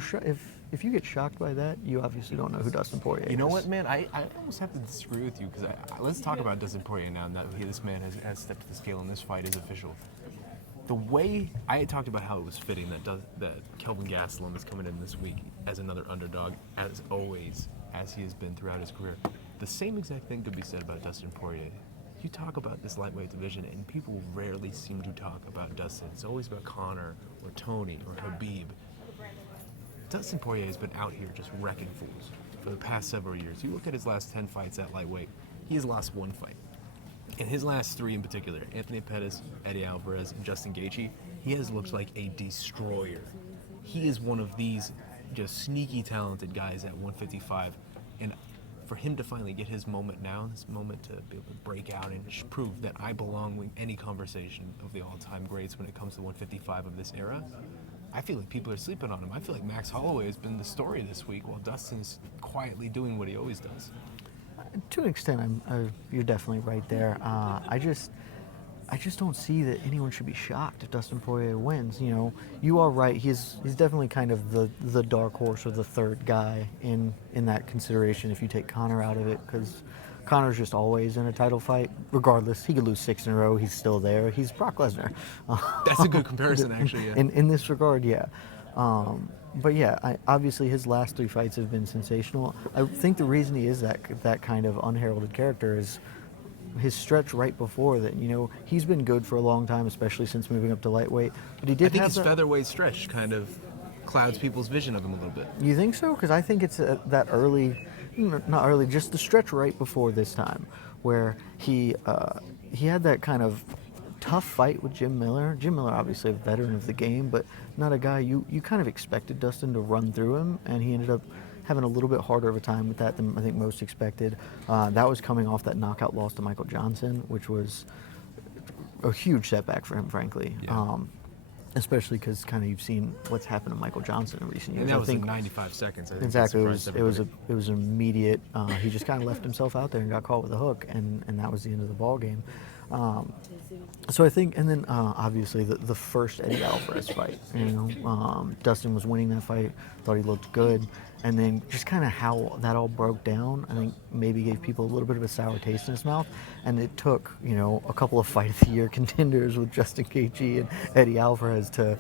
you get shocked by that, you obviously don't know who Dustin Poirier is. You know what, man? I almost have to disagree with you because let's talk about Dustin Poirier now that this man has stepped to the scale and this fight is official. The way I had talked about how it was fitting that Kelvin Gastelum is coming in this week as another underdog, as always, as he has been throughout his career. The same exact thing could be said about Dustin Poirier. You talk about this lightweight division, and people rarely seem to talk about Dustin. It's always about Conor or Tony or Khabib. Dustin Poirier has been out here just wrecking fools for the past several years. You look at his last 10 fights at lightweight, he has lost one fight. In his last 3 in particular, Anthony Pettis, Eddie Alvarez, and Justin Gaethje, he has looked like a destroyer. He is one of these just sneaky talented guys at 155, and for him to finally get his moment now, this moment to be able to break out and just prove that I belong with any conversation of the all-time greats when it comes to 155 of this era, I feel like people are sleeping on him. I feel like Max Holloway has been the story this week while Dustin's quietly doing what he always does. To an extent, you're definitely right there. I just don't see that anyone should be shocked if Dustin Poirier wins. You know, you are right. He's definitely kind of the dark horse or the third guy in that consideration if you take Conor out of it, because Conor's just always in a title fight. Regardless, he could lose 6 in a row. He's still there. He's Brock Lesnar. That's a good comparison, actually. Yeah. In this regard, yeah. But yeah, obviously his last 3 fights have been sensational. I think the reason he is that kind of unheralded character is his stretch right before that. You know, he's been good for a long time, especially since moving up to lightweight. But he did I think have his featherweight stretch kind of clouds people's vision of him a little bit. You think so? Because I think it's that early, not early, just the stretch right before this time, where he had that kind of tough fight with Jim Miller. Jim Miller, obviously a veteran of the game, but not a guy you kind of expected Dustin to run through him, and he ended up having a little bit harder of a time with that than I think most expected. That was coming off that knockout loss to Michael Johnson, which was a huge setback for him, frankly. Yeah. Especially because kind of you've seen what's happened to Michael Johnson in recent years. And that I was think, in 95 seconds. I think exactly. It was immediate. He just kind of left himself out there and got caught with a hook, and that was the end of the ball game. So I think, and then obviously the first Eddie Alvarez fight. You know, Dustin was winning that fight, thought he looked good, and then just kind of how that all broke down, I think maybe gave people a little bit of a sour taste in his mouth. And it took, you know, a couple of fight of the year contenders with Justin Gaethje and Eddie Alvarez to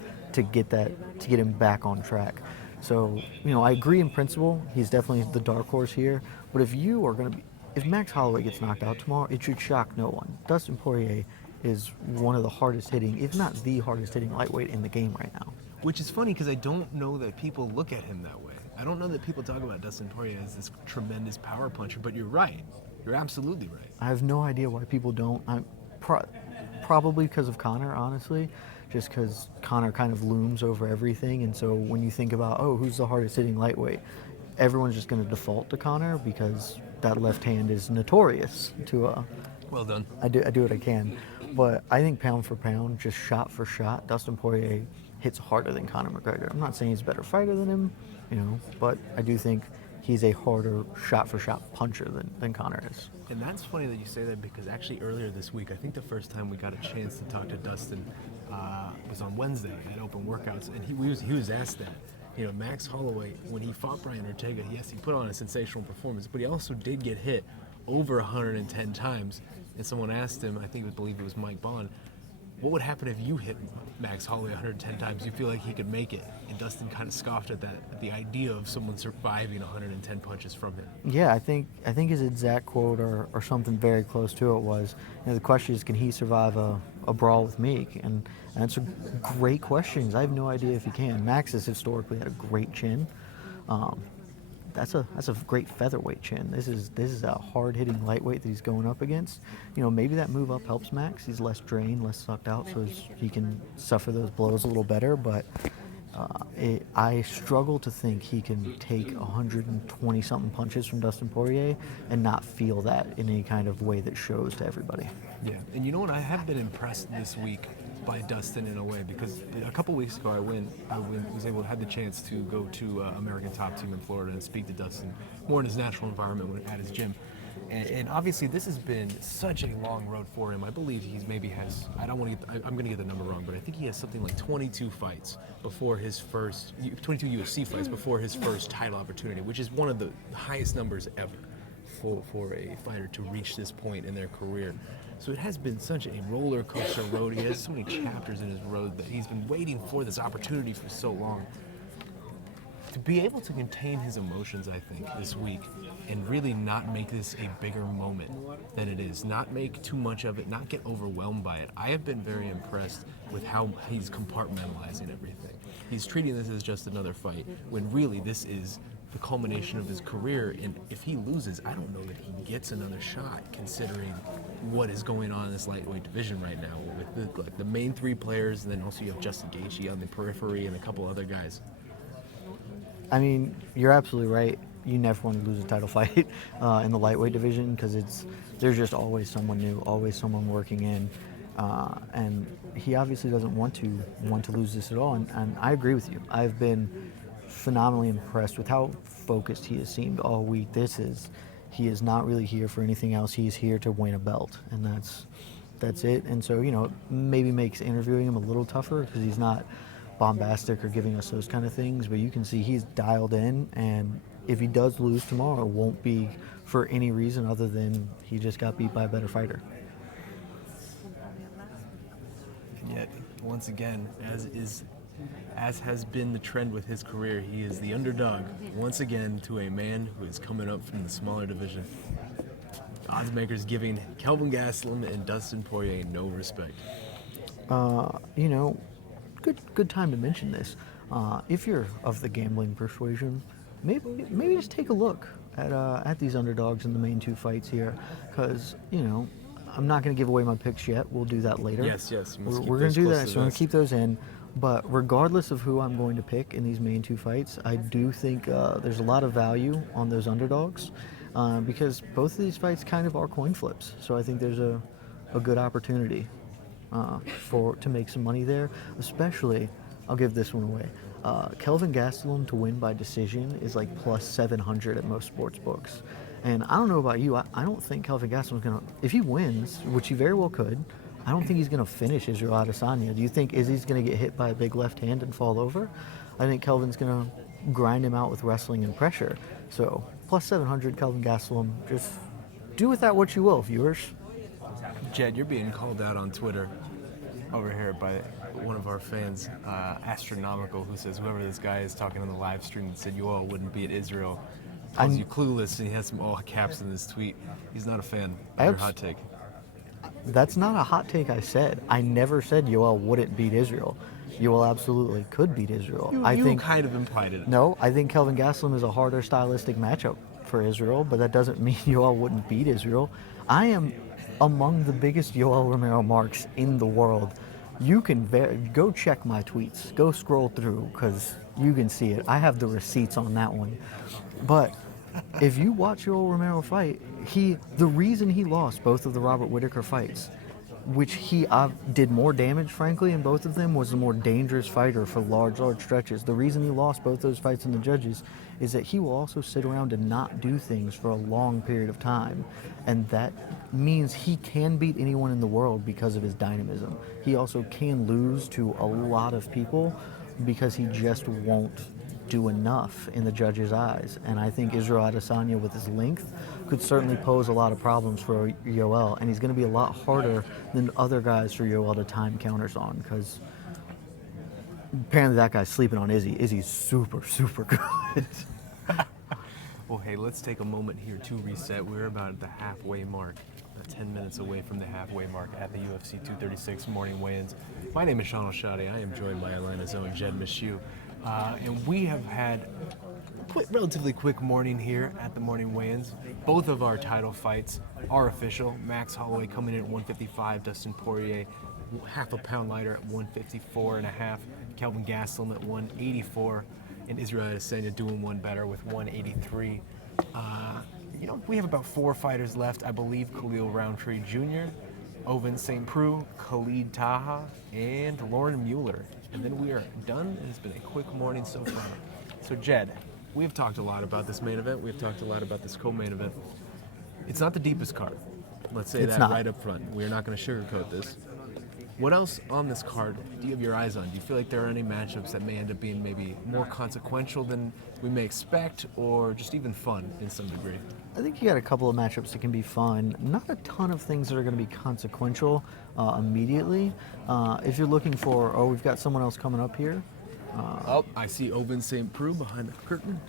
get him back on track. So, you know, I agree in principle. He's definitely the dark horse here. But if Max Holloway gets knocked out tomorrow, it should shock no one. Dustin Poirier is one of the hardest hitting, if not the hardest hitting lightweight in the game right now. Which is funny because I don't know that people look at him that way. I don't know that people talk about Dustin Poirier as this tremendous power puncher, but you're right. You're absolutely right. I have no idea why people don't. Probably because of Conor, honestly. Just because Conor kind of looms over everything, and so when you think about, who's the hardest hitting lightweight, everyone's just going to default to Conor because that left hand is notorious to Well done. I do what I can. But I think pound for pound, just shot for shot, Dustin Poirier hits harder than Conor McGregor. I'm not saying he's a better fighter than him, you know, but I do think he's a harder shot for shot puncher than Conor is. And that's funny that you say that because actually earlier this week, I think the first time we got a chance to talk to Dustin was on Wednesday at Open Workouts, and he was asked that. You know, Max Holloway, when he fought Brian Ortega, yes, he put on a sensational performance, but he also did get hit over 110 times. And someone asked him, I believe it was Mike Bond, what would happen if you hit Max Holloway 110 times? You feel like he could make it? And Dustin kind of scoffed at that, at the idea of someone surviving 110 punches from him. Yeah, I think his exact quote or something very close to it was, you know, the question is, can he survive a brawl with Meek? And that's a great question. I have no idea if he can. Max has historically had a great chin. That's a great featherweight chin. This is a hard-hitting lightweight that he's going up against. You know, maybe that move up helps Max. He's less drained, less sucked out, so he can suffer those blows a little better. But I struggle to think he can take 120-something punches from Dustin Poirier and not feel that in any kind of way that shows to everybody. Yeah, and you know what? I have been impressed this week by Dustin in a way, because a couple weeks ago had the chance to go to American Top Team in Florida and speak to Dustin more in his natural environment at his gym. And obviously, this has been such a long road for him. I believe I'm going to get the number wrong, but I think he has something like 22 fights before his first, 22 UFC fights before his first title opportunity, which is one of the highest numbers ever for a fighter to reach this point in their career. So it has been such a roller coaster road. He has so many chapters in his road that he's been waiting for this opportunity for so long. To be able to contain his emotions, I think, this week, and really not make this a bigger moment than it is, not make too much of it, not get overwhelmed by it. I have been very impressed with how he's compartmentalizing everything. He's treating this as just another fight, when really this is the culmination of his career, and if he loses, I don't know that he gets another shot, considering what is going on in this lightweight division right now with the main three players, and then also you have Justin Gaethje on the periphery and a couple other guys. I mean, you're absolutely right. You never want to lose a title fight in the lightweight division, because there's just always someone new, always someone working in, and he obviously doesn't want to lose this at all. And I agree with you. I've been phenomenally impressed with how focused he has seemed all week. He is not really here for anything else. He's here to win a belt, and that's it. And so, maybe makes interviewing him a little tougher, because he's not bombastic or giving us those kind of things, but you can see he's dialed in, and if he does lose tomorrow, it won't be for any reason other than he just got beat by a better fighter. Yet, once again, as has been the trend with his career, he is the underdog once again to a man who is coming up from the smaller division. Oddsmakers giving Kelvin Gastelum and Dustin Poirier no respect. Good time to mention this. If you're of the gambling persuasion, maybe just take a look at these underdogs in the main two fights here, because I'm not going to give away my picks yet. We'll do that later. Yes. We're going to do that, so I'm going to keep those in. But regardless of who I'm going to pick in these main two fights, I do think there's a lot of value on those underdogs, because both of these fights kind of are coin flips. So I think there's a good opportunity to make some money there. Especially, I'll give this one away. Kelvin Gastelum to win by decision is like plus 700 at most sports books. And I don't know about you, I don't think Kelvin Gastelum's going to, if he wins, which he very well could, I don't think he's going to finish Israel Adesanya. Do you think Izzy's going to get hit by a big left hand and fall over? I think Kelvin's going to grind him out with wrestling and pressure. So, plus 700, Kelvin Gastelum. Just do with that what you will, viewers. Jed, you're being called out on Twitter over here by one of our fans, Astronomical, who says whoever this guy is talking on the live stream that said you all wouldn't beat Israel calls you clueless, and he has some all caps in his tweet. He's not a fan of your hot take. That's not a hot take I said. I never said Yoel wouldn't beat Israel. Yoel absolutely could beat Israel. I think kind of implied it. No, I think Kelvin Gastelum is a harder stylistic matchup for Israel, but that doesn't mean Yoel wouldn't beat Israel. I am among the biggest Yoel Romero marks in the world. You can go check my tweets. Go scroll through, because you can see it. I have the receipts on that one. But if you watch Yoel Romero fight, the reason he lost both of the Robert Whittaker fights, which he did more damage, frankly, in both of them, was the more dangerous fighter for large stretches. The reason he lost both those fights in the judges is that he will also sit around and not do things for a long period of time. And that means he can beat anyone in the world because of his dynamism. He also can lose to a lot of people because he just won't do enough in the judges' eyes. And I think Israel Adesanya, with his length, could certainly pose a lot of problems for Yoel, and he's going to be a lot harder than other guys for Yoel to time counters on, because apparently that guy's sleeping on Izzy. Izzy's super, super good. Well, hey, let's take a moment here to reset. We're about at the halfway mark, 10 minutes away from the halfway mark at the UFC 236 morning weigh-ins. My name is Sean O'Shadi. I am joined by Atlanta's own Jed Mishu. And we have had a relatively quick morning here at the morning weigh-ins. Both of our title fights are official. Max Holloway coming in at 155, Dustin Poirier half a pound lighter at 154.5, Kelvin Gastelum at 184, and Israel Adesanya doing one better with 183. We have about 4 fighters left. I believe Khalil Roundtree Jr. Oven St. Preux, Khalid Taha, and Lauren Mueller. And then we are done. It's been a quick morning so far. So Jed, we've talked a lot about this main event. We've talked a lot about this co-main event. It's not the deepest card. Let's say It's that not. right up front. We're not going to sugarcoat this. What else on this card do you have your eyes on? Do you feel like there are any matchups that may end up being maybe more consequential than we may expect, or just even fun in some degree? I think you got a couple of matchups that can be fun. Not a ton of things that are going to be consequential immediately. If you're looking for, oh, we've got someone else coming up here. Oh, I see Oven St. Preux behind the curtain.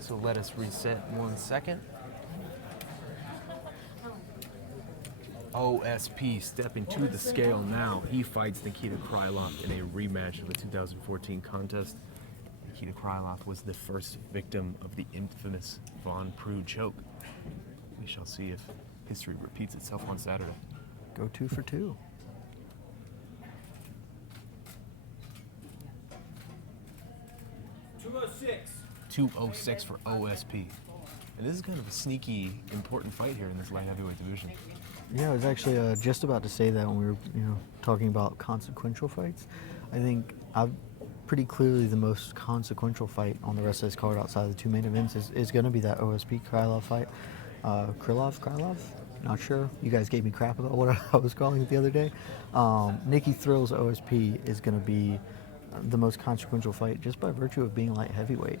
So let us reset 1 second. OSP stepping to the scale now. He fights Nikita Krylov in a rematch of the 2014 contest. Nikita Krylov was the first victim of the infamous Von Preux choke. We shall see if history repeats itself on Saturday. Go 2 for 2. $206. 206 for OSP. And this is kind of a sneaky, important fight here in this light heavyweight division. Yeah, I was actually just about to say that when we were, talking about consequential fights. I think pretty clearly the most consequential fight on the rest of this card outside of the two main events is going to be that OSP Krylov fight. Krylov? Not sure. You guys gave me crap about what I was calling it the other day. Nikki Thrill's OSP is going to be the most consequential fight just by virtue of being light heavyweight.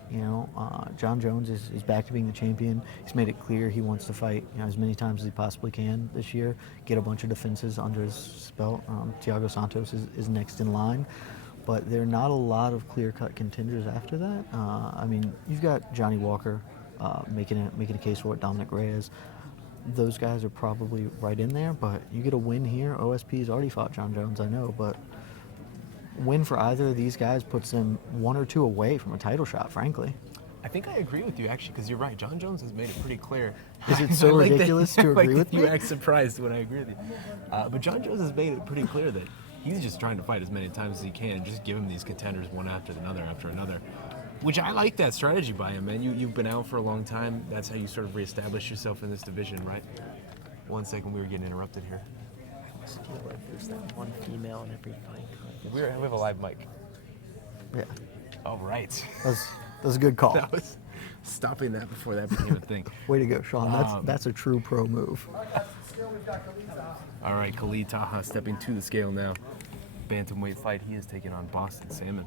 John Jones is back to being the champion. He's made it clear he wants to fight as many times as he possibly can this year, get a bunch of defenses under his belt. Thiago Santos is next in line, but there are not a lot of clear-cut contenders after that. You've got Johnny Walker making a case for it, Dominic Reyes. Those guys are probably right in there, but you get a win here. OSP's already fought John Jones, I know, but win for either of these guys puts them 1 or 2 away from a title shot, frankly. I think I agree with you, actually, because you're right. John Jones has made it pretty clear. Is it so ridiculous to agree with me? You act surprised when I agree with you. But John Jones has made it pretty clear that he's just trying to fight as many times as he can and just give him these contenders one after another. Which I like that strategy by him, man. You've been out for a long time. That's how you sort of reestablish yourself in this division, right? 1 second, we were getting interrupted here. I just feel like there's that one female in every fight. We have a live mic. Yeah, All right. that was a good call. That was stopping that before that became a thing. Way to go, Sean. That's a true pro move. All right, Khalid Taha stepping to the scale now. Bantamweight fight. He is taking on Boston Salmon.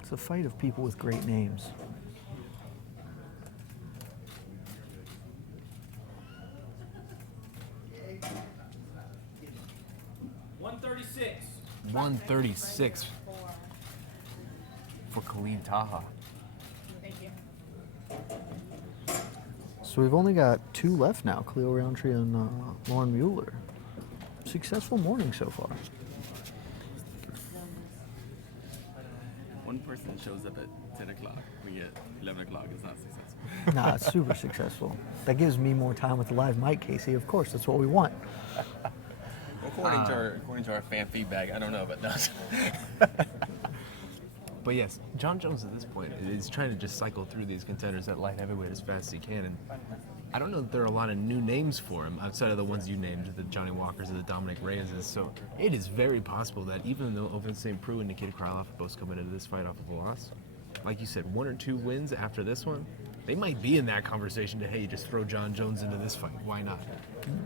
It's a fight of people with great names. $136. 136 for Khalid Taha. Thank you. So we've only got 2 left now, Khalil Roundtree and Lauren Mueller. Successful morning so far. One person shows up at 10 o'clock, we get 11 o'clock, it's not successful. Nah, it's super successful. That gives me more time with the live mic, Casey. Of course, that's what we want. According to our fan feedback, I don't know, but no. But yes, John Jones at this point is trying to just cycle through these contenders at light heavyweight as fast as he can. And I don't know that there are a lot of new names for him outside of the ones you named, the Johnny Walkers and the Dominic Reyeses. So it is very possible that even though Oven St. Preux and Nikita Krylov are both coming into this fight off of a loss, like you said, 1 or 2 wins after this one, they might be in that conversation to, hey, just throw John Jones into this fight. Why not?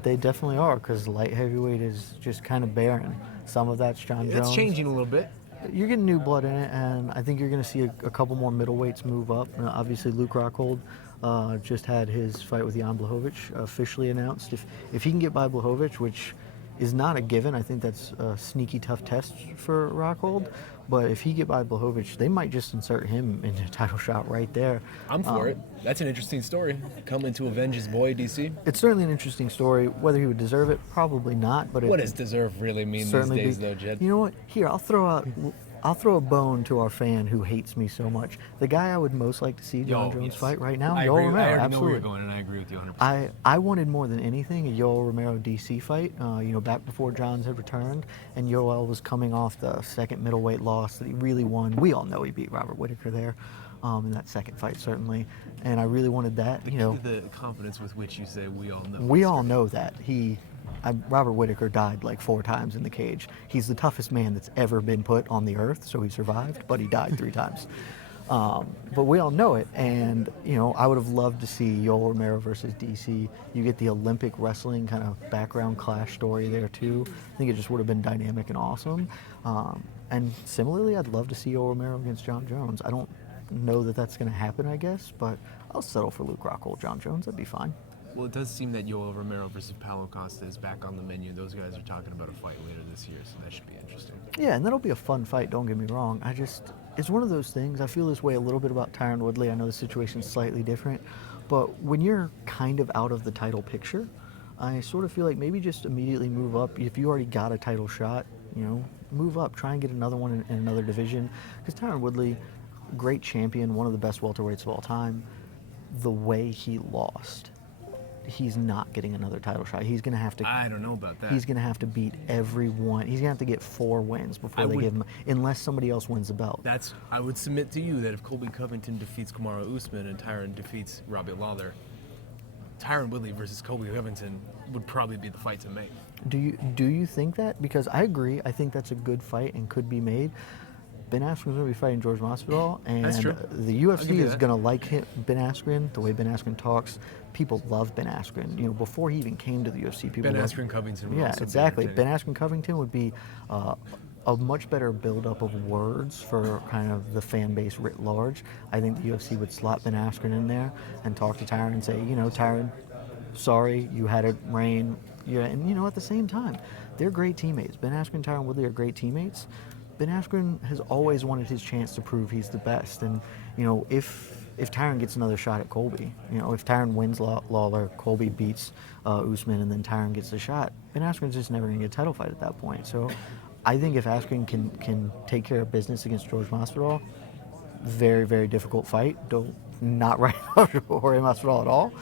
They definitely are, because light heavyweight is just kind of barren. Some of that's John Jones. It's changing a little bit. You're getting new blood in it, and I think you're going to see a couple more middleweights move up. Obviously, Luke Rockhold just had his fight with Jan Blachowicz officially announced. If he can get by Blachowicz, which is not a given, I think that's a sneaky tough test for Rockhold. But if he get by Blachowicz, they might just insert him into a title shot right there. I'm for it. That's an interesting story. Coming to avenge his boy, DC. It's certainly an interesting story. Whether he would deserve it, probably not. But What does deserve really mean these days, though, Jed? You know what? Here, I'll throw a bone to our fan who hates me so much. The guy I would most like to see John Jones fight right now, I Yoel agree. Romero. I already know Absolutely. where you're going, and I agree with you 100%. I wanted more than anything a Yoel Romero DC fight. Back before Johns had returned, and Yoel was coming off the second middleweight loss that he really won. We all know he beat Robert Whittaker there. in that second fight, certainly. And I really wanted that. The confidence with which you say we all know. We all know that. Robert Whittaker died like 4 times in the cage. He's the toughest man that's ever been put on the earth, so he survived, but he died 3 times. But we all know it, and I would have loved to see Yoel Romero versus DC. You get the Olympic wrestling kind of background clash story there too. I think it just would have been dynamic and awesome. And similarly, I'd love to see Yoel Romero against John Jones. I don't know that that's going to happen, I guess, but I'll settle for Luke Rockhold, John Jones. That'd be fine. Well, it does seem that Yoel Romero versus Paulo Costa is back on the menu. Those guys are talking about a fight later this year, so that should be interesting. Yeah, and that'll be a fun fight, don't get me wrong. It's one of those things, I feel this way a little bit about Tyron Woodley. I know the situation's slightly different, but when you're kind of out of the title picture, I sort of feel like maybe just immediately move up. If you already got a title shot, move up, try and get another one in another division. Because Tyron Woodley, great champion, one of the best welterweights of all time. The way he lost, he's not getting another title shot. He's going to have to... I don't know about that. He's going to have to beat everyone. He's going to have to get 4 wins before they give him... Unless somebody else wins the belt. I would submit to you that if Colby Covington defeats Kamaru Usman and Tyron defeats Robbie Lawler, Tyron Woodley versus Colby Covington would probably be the fight to make. Do you think that? Because I agree. I think that's a good fight and could be made. Ben Askren's going to be fighting George Masvidal, and That's true. The UFC is going to like Ben Askren, the way Ben Askren talks. People love Ben Askren. Before he even came to the UFC, people Ben loved Askren Covington would Yeah, also be exactly. Ben entertaining. Askren Covington would be a much better buildup of words for kind of the fan base writ large. I think the UFC would slot Ben Askren in there and talk to Tyron and say, Tyron, sorry, you had it rain. Yeah, and at the same time, they're great teammates. Ben Askren and Tyron Woodley are great teammates. Ben Askren has always wanted his chance to prove he's the best. And, if Tyron gets another shot at Colby, if Tyron wins Lawler, Colby beats Usman, and then Tyron gets the shot, Ben Askren's just never going to get a title fight at that point. So I think if Askren can take care of business against George Masvidal, very, very difficult fight. Not right off Jorge Masvidal at all.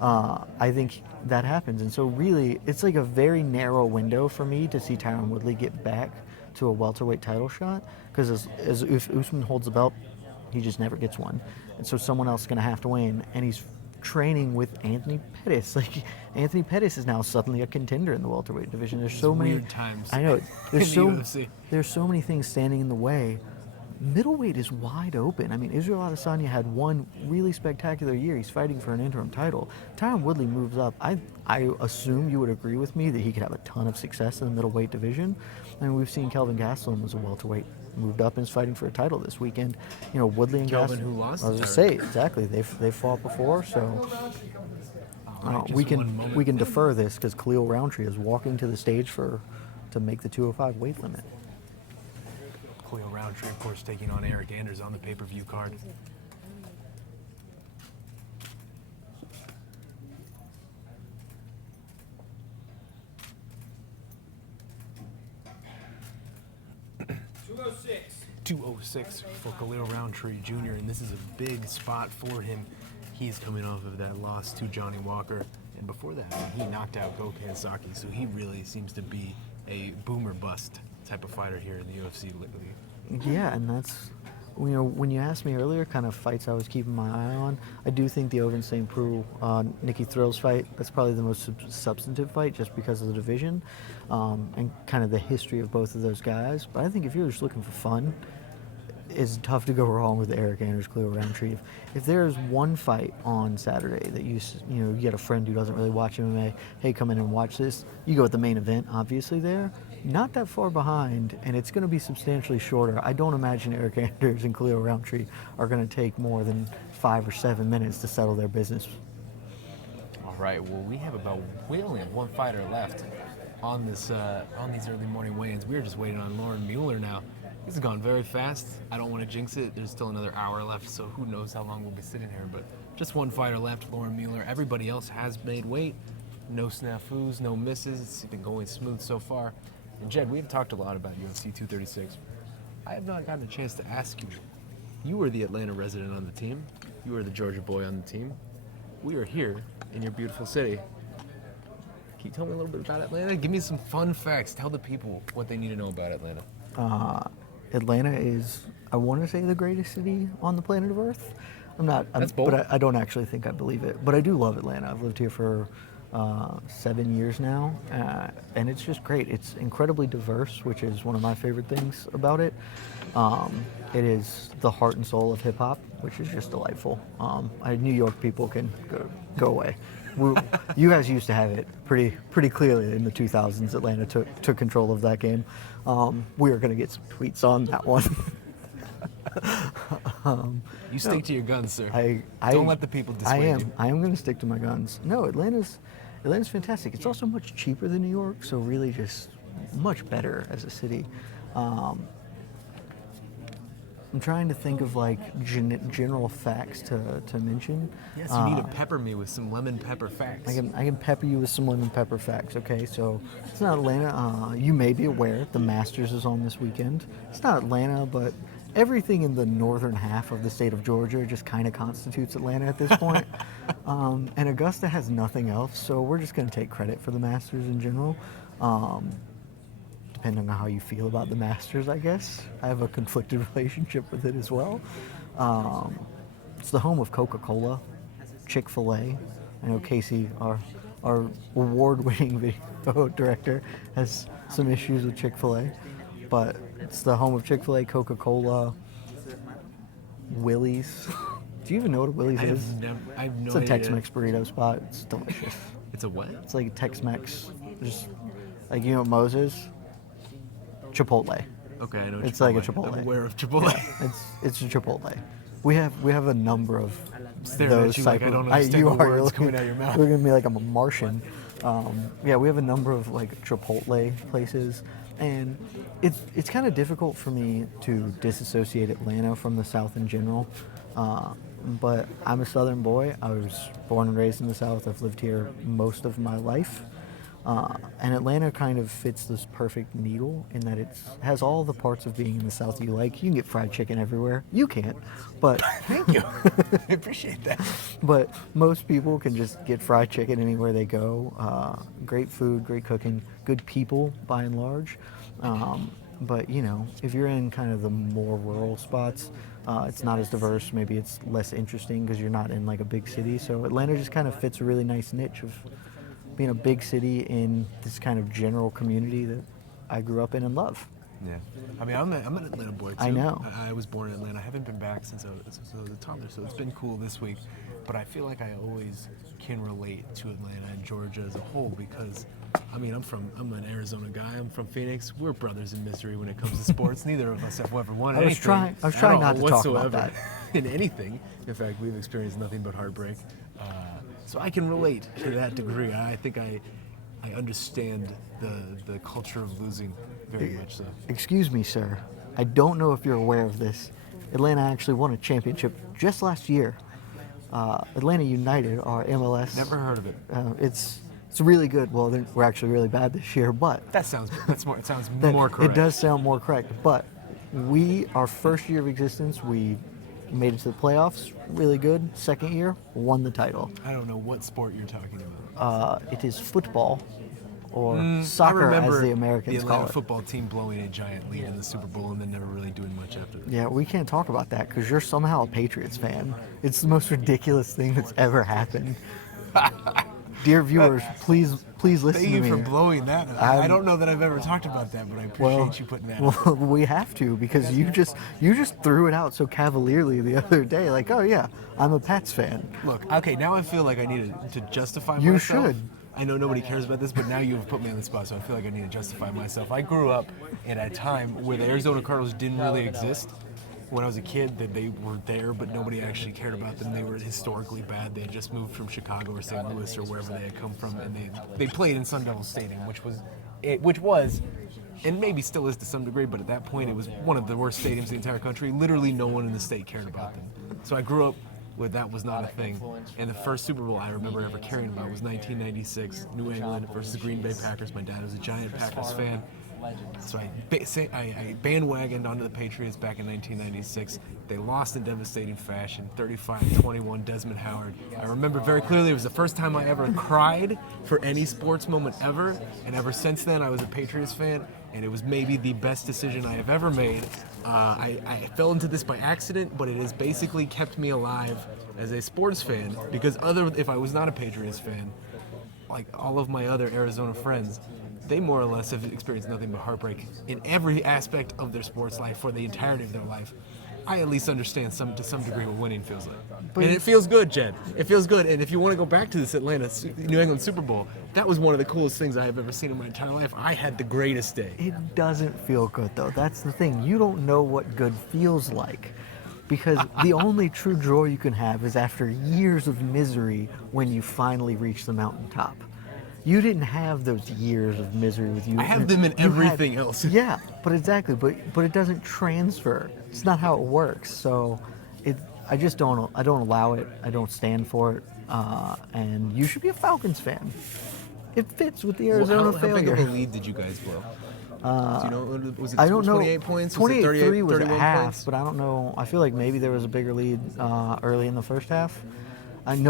I think that happens. And so really, it's like a very narrow window for me to see Tyron Woodley get back to a welterweight title shot, because as Usman holds the belt, he just never gets one. And so someone else is going to have to win, and he's training with Anthony Pettis. Like, Anthony Pettis is now suddenly a contender in the welterweight division. There's so many weird times. I know. There's in the UFC. There's so many things standing in the way. Middleweight is wide open. I mean, Israel Adesanya had one really spectacular year. He's fighting for an interim title. Tyron Woodley moves up. I assume you would agree with me that he could have a ton of success in the middleweight division. I mean, we've seen Kelvin Gastelum was a welterweight, moved up and is fighting for a title this weekend. Woodley and Kelvin, Gastelum. who lost I was to just Tyron. say exactly. They've fought before, so Just we one moment. can defer this because Khalil Roundtree is walking to the stage to make the 205 weight limit. Khalil Roundtree, of course, taking on Eric Anders on the pay-per-view card. .206 for Khalil Roundtree Jr., and this is a big spot for him. He's coming off of that loss to Johnny Walker, and before that, he knocked out Gokhan Saki, so he really seems to be a boomer bust type of fighter here in the UFC lately. Yeah, and that's, when you asked me earlier, kind of fights I was keeping my eye on, I do think the Ovince St. Preux, Nicky Thrills fight, that's probably the most substantive fight just because of the division and kind of the history of both of those guys. But I think if you're just looking for fun, it's tough to go wrong with Eric Anders, Khalil Roundtree. If there's one fight on Saturday that you get a friend who doesn't really watch MMA, hey, come in and watch this, you go with the main event, obviously there. Not that far behind, and it's going to be substantially shorter. I don't imagine Eric Anders and Khalil Roundtree are going to take more than 5 or 7 minutes to settle their business. All right, well, we only have one fighter left on these early morning weigh-ins. We're just waiting on Lauren Mueller now. This has gone very fast. I don't want to jinx it. There's still another hour left, so who knows how long we'll be sitting here. But just one fighter left, Lauren Mueller. Everybody else has made weight. No snafus, no misses. It's been going smooth so far. And Jed, we've talked a lot about UFC 236. I have not gotten a chance to ask you. You were the Atlanta resident on the team. You were the Georgia boy on the team. We are here in your beautiful city. Can you tell me a little bit about Atlanta? Give me some fun facts. Tell the people what they need to know about Atlanta. Atlanta is I want to say the greatest city on the planet of Earth. That's bold. But I don't actually think I believe it. But I do love Atlanta. I've lived here for 7 years now, and it's just great. It's incredibly diverse, which is one of my favorite things about it. It is the heart and soul of hip hop, which is just delightful. New York people can go away. You guys used to have it pretty clearly in the 2000s. Atlanta took control of that game. We are going to get some tweets on that one. You stick to your guns, sir. I Don't let the people dissuade you. I am going to stick to my guns. No, Atlanta's fantastic. It's also much cheaper than New York, so really just much better as a city. I'm trying to think of like general facts to mention. Yes, you need to pepper me with some lemon pepper facts. I can pepper you with some lemon pepper facts. Okay, so it's not Atlanta. You may be aware the Masters is on this weekend. It's not Atlanta, but everything in the northern half of the state of Georgia just kind of constitutes Atlanta at this point. And Augusta has nothing else, so we're just going to take credit for the Masters in general. Depending on how you feel about the Masters, I guess. I have a conflicted relationship with it as well. It's the home of Coca-Cola, Chick-fil-A. I know Casey, our award-winning video director, has some issues with Chick-fil-A. But it's the home of Chick-fil-A, Coca-Cola, Willie's. Do you even know what a Willie's is? I have no It's a idea. Tex-Mex burrito spot. It's delicious. It's a what? It's like a Tex-Mex, just like, you know what Moe's is? Chipotle. Okay, I know. It's like a Chipotle. I'm aware of Chipotle. It's a Chipotle. We have a number of Staring at those you like type I don't of. understand You the are words looking, coming out of your mouth. You're gonna be like I'm a Martian. Yeah, we have a number of like Chipotle places, and it's kind of difficult for me to disassociate Atlanta from the South in general. But I'm a Southern boy. I was born and raised in the South. I've lived here most of my life. And Atlanta kind of fits this perfect needle in that it has all the parts of being in the South you like. You can get fried chicken everywhere. You can't, but Thank you. I appreciate that. but most people can just get fried chicken anywhere they go. Great food, great cooking, good people by and large. But you know, if you're in kind of the more rural spots, it's not as diverse. Maybe it's less interesting because you're not in like a big city. So Atlanta just kind of fits a really nice niche of being a big city in this kind of general community that I grew up in and love. Yeah. I mean, I'm an Atlanta boy, too. I know. I was born in Atlanta. I haven't been back since I was a toddler, so it's been cool this week. But I feel like I always can relate to Atlanta and Georgia as a whole because, I mean, I'm an Arizona guy. I'm from Phoenix. We're brothers in misery when it comes to sports. Neither of us have ever won I was anything. trying at not all to talk about whatsoever that. in anything. In fact, we've experienced nothing but heartbreak. So I can relate to that degree. I think I understand the culture of losing very much so. Excuse me, sir. I don't know if you're aware of this. Atlanta actually won a championship just last year. Atlanta United, our MLS. Never heard of it. It's really good. Well, we're actually really bad this year, but It sounds more correct. It does sound more correct. But our first year of existence, we made it to the playoffs. Really good. Second year, won the title. I don't know what sport you're talking about. It is football, or I soccer, remember as the Americans the Atlanta call it. football team blowing a giant lead in the Super Bowl and then never really doing much after that. Yeah, we can't talk about that because you're somehow a Patriots fan. It's the most ridiculous thing that's ever happened. Dear viewers, please listen Thank to you me. for blowing that. I don't know that I've ever talked about that, but I appreciate you putting that out. Well, we have to because you just threw it out so cavalierly the other day. Like, oh yeah, I'm a Pats fan. Look, okay, now I feel like I need to justify You myself. should. I know nobody cares about this, but now you've put me on the spot, so I feel like I need to justify myself. I grew up in a time where the Arizona Cardinals didn't really exist. When I was a kid, that they were there, but nobody actually cared about them. They were historically bad. They had just moved from Chicago or St. Louis or wherever they had come from, and they played in Sun Devil Stadium, which was, and maybe still is to some degree, but at that point it was one of the worst stadiums in the entire country. Literally no one in the state cared about them. So I grew up with that was not a thing. And the first Super Bowl I remember ever caring about was 1996, New England versus the Green Bay Packers. My dad was a giant Packers fan. So I bandwagoned onto the Patriots back in 1996. They lost in devastating fashion, 35-21, Desmond Howard. I remember very clearly it was the first time I ever cried for any sports moment ever, and ever since then I was a Patriots fan, and it was maybe the best decision I have ever made. I fell into this by accident, but it has basically kept me alive as a sports fan, because if I was not a Patriots fan, like all of my other Arizona friends, they more or less have experienced nothing but heartbreak in every aspect of their sports life for the entirety of their life. I at least understand to some degree what winning feels like. And it feels good, Jed. It feels good. And if you want to go back to this New England Super Bowl, that was one of the coolest things I have ever seen in my entire life. I had the greatest day. It doesn't feel good, though. That's the thing. You don't know what good feels like. Because the only true joy you can have is after years of misery when you finally reach the mountaintop. You didn't have those years of misery with you. I have them in everything else. Yeah, but exactly. But it doesn't transfer. It's not how it works. So I just don't allow it. I don't stand for it. And you should be a Falcons fan. It fits with the Arizona failure. How big of a lead did you guys blow? Do you know, was it I don't know. 28 points? 28-3 was at half, points? but I don't know. I feel like maybe there was a bigger lead early in the first half. I'm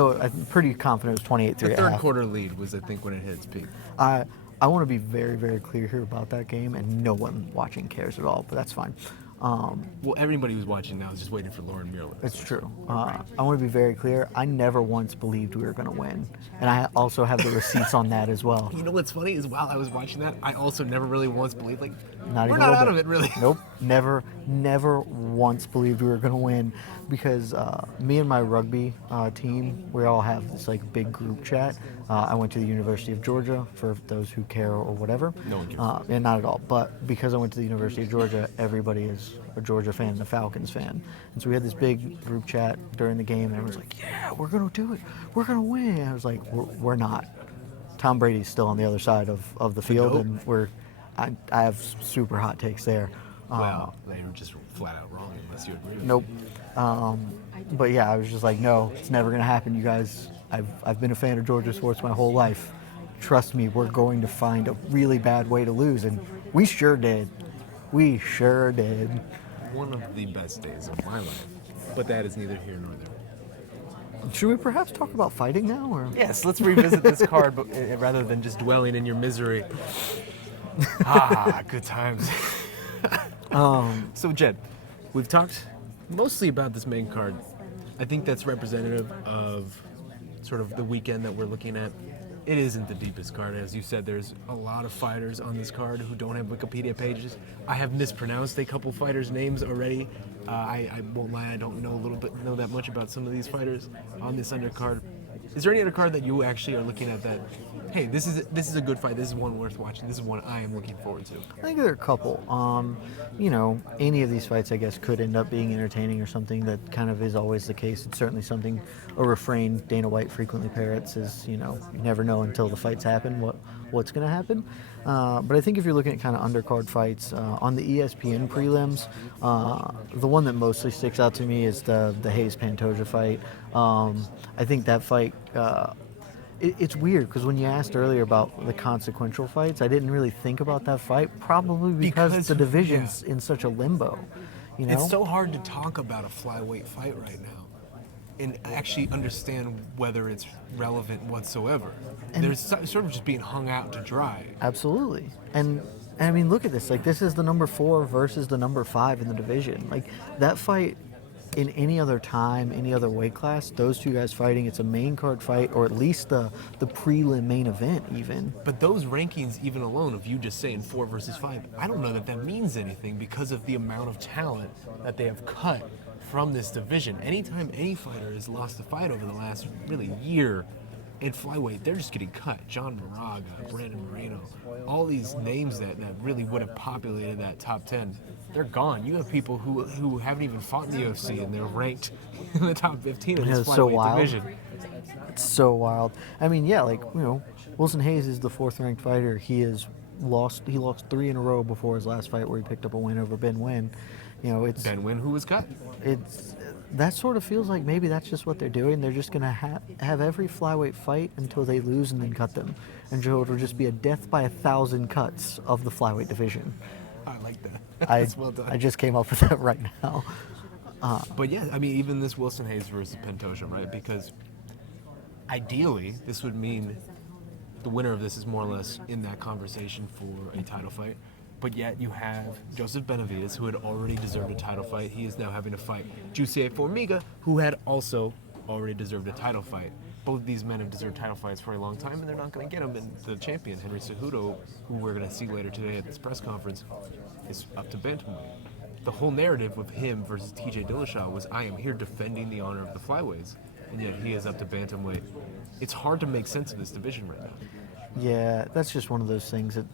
pretty confident it was 28-3 The at third half. quarter lead was, I think, when it hit its peak. I want to be very, very clear here about that game, and no one watching cares at all, but that's fine. Well, everybody who's watching now is just waiting for Lauren Mueller. It's true. I want to be very clear. I never once believed we were going to win, and I also have the receipts on that as well. You know what's funny is while I was watching that, I also never really once believed, like, Not we're even not a little out bit. of it, really. Nope. Never once believed we were going to win, because me and my rugby team, we all have this like big group chat. I went to the University of Georgia, for those who care or whatever. No one cares. And not at all. But because I went to the University of Georgia, everybody is a Georgia fan and a Falcons fan. And so we had this big group chat during the game, and everyone's like, yeah, we're going to do it. We're going to win. And I was like, we're not. Tom Brady's still on the other side of the field, Nope. and I have super hot takes there. Wow, they were just flat out wrong unless you agree with Nope. But yeah, I was just like, no, it's never gonna happen, you guys. I've been a fan of Georgia sports my whole life. Trust me, we're going to find a really bad way to lose, and we sure did. We sure did. One of the best days of my life, but that is neither here nor there. Should we perhaps talk about fighting now, or? Yes, let's revisit this card, but rather than just dwelling in your misery. Good times. So Jed, we've talked mostly about this main card. I think that's representative of sort of the weekend that we're looking at. It isn't the deepest card. As you said, there's a lot of fighters on this card who don't have Wikipedia pages. I have mispronounced a couple fighters' names already. I won't lie, I don't know that much about some of these fighters on this undercard. Is there any other card that you actually are looking at that, hey, this is a good fight, this is one worth watching, this is one I am looking forward to? I think there are a couple. Any of these fights, I guess, could end up being entertaining or something. That kind of is always the case. It's certainly something, a refrain Dana White frequently parrots is, you never know until the fights happen what's going to happen. But I think if you're looking at kind of undercard fights, on the ESPN prelims, the one that mostly sticks out to me is the Hayes-Pantoja fight. I think that fight, it's weird because when you asked earlier about the consequential fights, I didn't really think about that fight, probably because the division's in such a limbo. It's so hard to talk about a flyweight fight right now and actually understand whether it's relevant whatsoever. There's sort of just being hung out to dry. Absolutely. And I mean, look at this. Like, this is the number 4 versus the number 5 in the division. Like, that fight in any other time, any other weight class, those two guys fighting, it's a main card fight, or at least the prelim main event even. But those rankings, even alone, of you just saying 4 versus 5, I don't know that means anything because of the amount of talent that they have cut from this division. Anytime any fighter has lost a fight over the last really year in flyweight, they're just getting cut. John Moraga, Brandon Moreno, all these names that really would have populated that top 10, they're gone. You have people who haven't even fought in the UFC and they're ranked in the top 15 of this flyweight division. It's so wild. I mean, yeah, Wilson Hayes is the 4th ranked fighter. He lost 3 in a row before his last fight where he picked up a win over Ben Nguyen. It's Ben Nguyen, who was cut. that sort of feels like maybe that's just what they're doing. They're just going to have every flyweight fight until they lose and then cut them. And Joe, it'll just be a death by 1,000 cuts of the flyweight division. I like that. I, That's well done. I just came up with that right now. But yeah, I mean, even this Wilson Hayes versus Pantoja, right? Because ideally, this would mean the winner of this is more or less in that conversation for a title fight. But yet you have Joseph Benavidez, who had already deserved a title fight. He is now having to fight Jussier Formiga, who had also already deserved a title fight. Both of these men have deserved title fights for a long time, and they're not going to get them. And the champion, Henry Cejudo, who we're going to see later today at this press conference, is up to bantamweight. The whole narrative with him versus TJ Dillashaw was, I am here defending the honor of the flyweights, and yet he is up to bantamweight. It's hard to make sense of this division right now. Yeah, that's just one of those things that,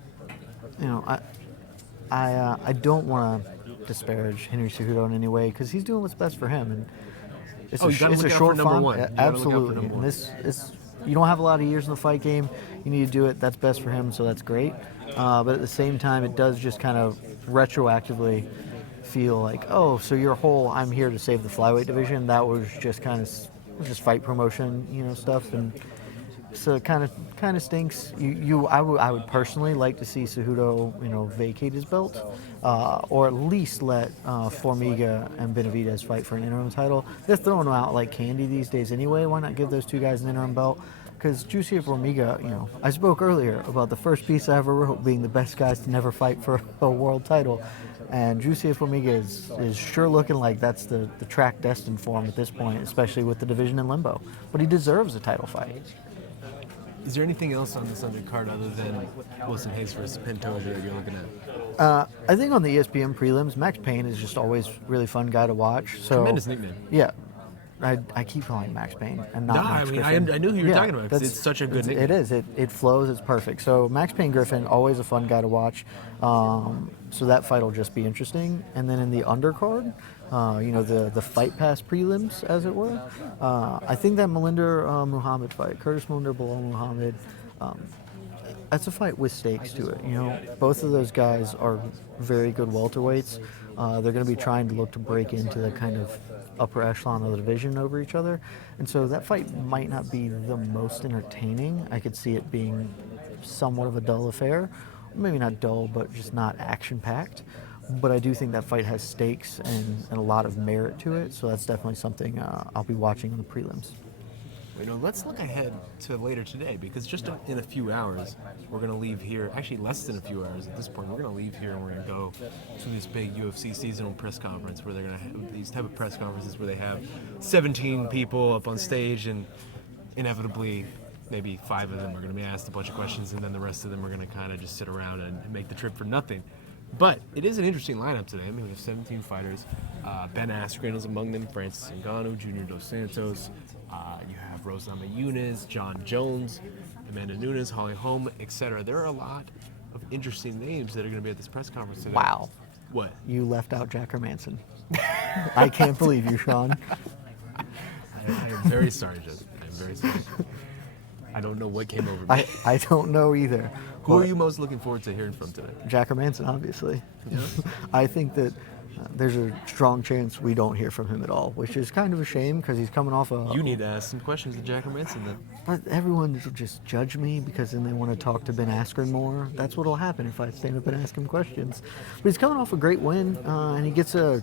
I don't want to disparage Henry Cejudo in any way because he's doing what's best for him, and it's you gotta it's look a out short for number fight. one. You gotta look out for Absolutely, number and one. this you don't have a lot of years in the fight game. You need to do it. That's best for him, so that's great. But at the same time, it does just kind of retroactively feel like, oh, so your whole "I'm here to save the flyweight division" that was just kind of just fight promotion, stuff, and so it kind of stinks. I would personally like to see Cejudo, vacate his belt, or at least let Formiga and Benavidez fight for an interim title. They're throwing them out like candy these days anyway. Why not give those two guys an interim belt? Because Jussier Formiga, I spoke earlier about the first piece I ever wrote being the best guys to never fight for a world title. And Jussier Formiga is sure looking like that's the track destined for him at this point, especially with the division in limbo. But he deserves a title fight. Is there anything else on this undercard other than Wilson Hayes versus Pantoja that you're looking at? I think on the ESPN prelims, Max Payne is just always really fun guy to watch. So Tremendous nickname. Yeah. I keep calling Max Payne and not Max I Griffin. knew who you were Yeah, talking about because that's- it's such a good nickname. It is. It flows. It's perfect. So Max Payne Griffin, always a fun guy to watch. So that fight will just be interesting. And then in the undercard, the Fight Pass prelims, as it were, I think that Malinder Muhammad fight, Curtis Malinder below Muhammad, that's a fight with stakes to it. Both of those guys are very good welterweights. They're going to be trying to look to break into the kind of upper echelon of the division over each other. And so that fight might not be the most entertaining. I could see it being somewhat of a dull affair. Maybe not dull, but just not action-packed. But I do think that fight has stakes and a lot of merit to it. So that's definitely something I'll be watching on the prelims. Let's look ahead to later today because just in a few hours, we're going to leave here. Actually, less than a few hours at this point. We're going to leave here and we're going to go to this big UFC seasonal press conference where they're going to have these type of press conferences where they have 17 people up on stage and inevitably maybe 5 of them are going to be asked a bunch of questions and then the rest of them are going to kind of just sit around and make the trip for nothing. But it is an interesting lineup today. I mean, we have 17 fighters. Ben Askren is among them, Francis Ngannou, Junior Dos Santos. You have Rose Namajunas, John Jones, Amanda Nunes, Holly Holm, etc. There are a lot of interesting names that are going to be at this press conference today. Wow. What? You left out Jack Hermanson. I can't believe you, Sean. I am very sorry, Joseph. I am very sorry. I don't know what came over me. I don't know either. Who are you most looking forward to hearing from today? Jack Hermanson, obviously. Yeah. I think that there's a strong chance we don't hear from him at all, which is kind of a shame because he's coming off a... You need to ask some questions to Jack Hermanson then. But everyone will just judge me because then they want to talk to Ben Askren more. That's what'll happen if I stand up and ask him questions. But he's coming off a great win, and he gets a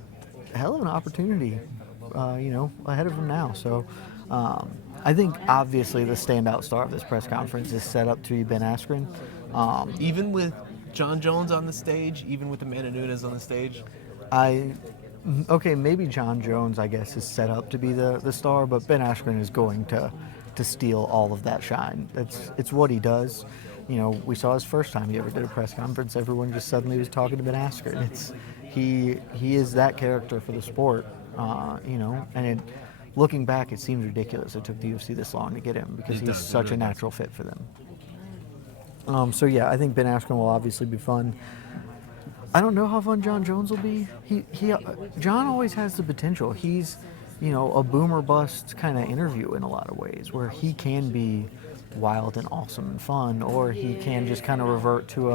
hell of an opportunity, ahead of him now. So I think obviously the standout star of this press conference is set up to be Ben Askren. Even with John Jones on the stage, even with Amanda Nunes on the stage, maybe John Jones, I guess, is set up to be the star, but Ben Askren is going to steal all of that shine. It's what he does. We saw his first time he ever did a press conference. Everyone just suddenly was talking to Ben Askren. He is that character for the sport, and looking back, it seems ridiculous it took the UFC this long to get him because he's such a natural fit for them. I think Ben Askren will obviously be fun. I don't know how fun John Jones will be. John always has the potential. He's, a boomer bust kind of interview in a lot of ways, where he can be wild and awesome and fun, or he can just kind of revert to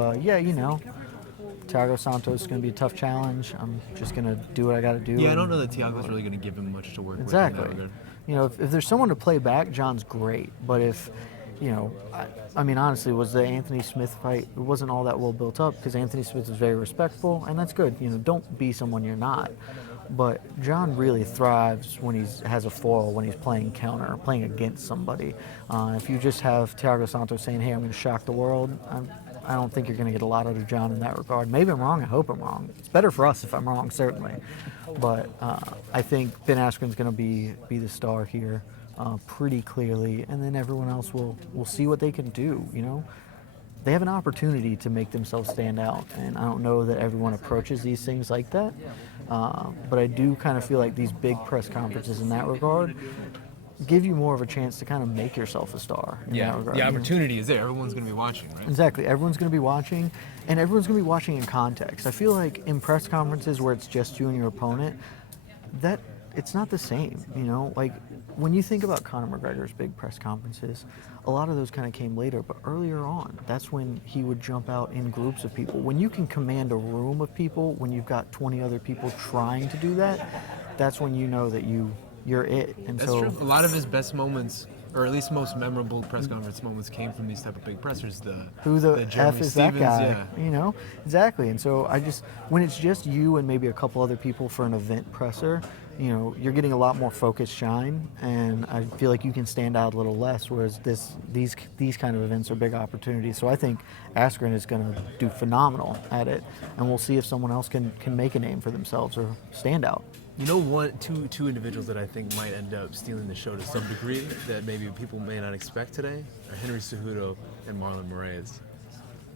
Thiago Santos is going to be a tough challenge. I'm just going to do what I got to do. Yeah, I don't know that Thiago's really going to give him much to work Exactly. with. Exactly. You know, if there's someone to play back, John's great. But if, you know, I mean, honestly, was the Anthony Smith fight, it wasn't all that well built up because Anthony Smith is very respectful, and that's good. You know, don't be someone you're not. But John really thrives when he has a foil, when he's playing counter, playing against somebody. If you just have Thiago Santos saying, hey, I'm going to shock the world, I don't think you're going to get a lot out of John in that regard. Maybe I'm wrong. I hope I'm wrong. It's better for us if I'm wrong, certainly. But I think Ben Askren's going to be the star here pretty clearly, and then everyone else will see what they can do, you know. They have an opportunity to make themselves stand out, and I don't know that everyone approaches these things like that, but I do kind of feel like these big press conferences in that regard give you more of a chance to kind of make yourself a star. Yeah, the opportunity is there. Everyone's going to be watching, right? Exactly. Everyone's going to be watching, and everyone's going to be watching in context. I feel like in press conferences where it's just you and your opponent, that it's not the same, you know? Like, when you think about Conor McGregor's big press conferences, a lot of those kind of came later, but earlier on, that's when he would jump out in groups of people. When you can command a room of people, when you've got 20 other people trying to do that, that's when you know that you're it. And that's true. A lot of his best moments, or at least most memorable press conference moments, came from these type of big pressers. Who the F is that Stevens, guy? Yeah. You know, exactly. And so when it's just you and maybe a couple other people for an event presser, you know, you're getting a lot more focused shine, and I feel like you can stand out a little less. Whereas these kind of events are big opportunities. So I think Askren is going to do phenomenal at it, and we'll see if someone else can make a name for themselves or stand out. You know, two individuals that I think might end up stealing the show to some degree that maybe people may not expect today are Henry Cejudo and Marlon Moraes,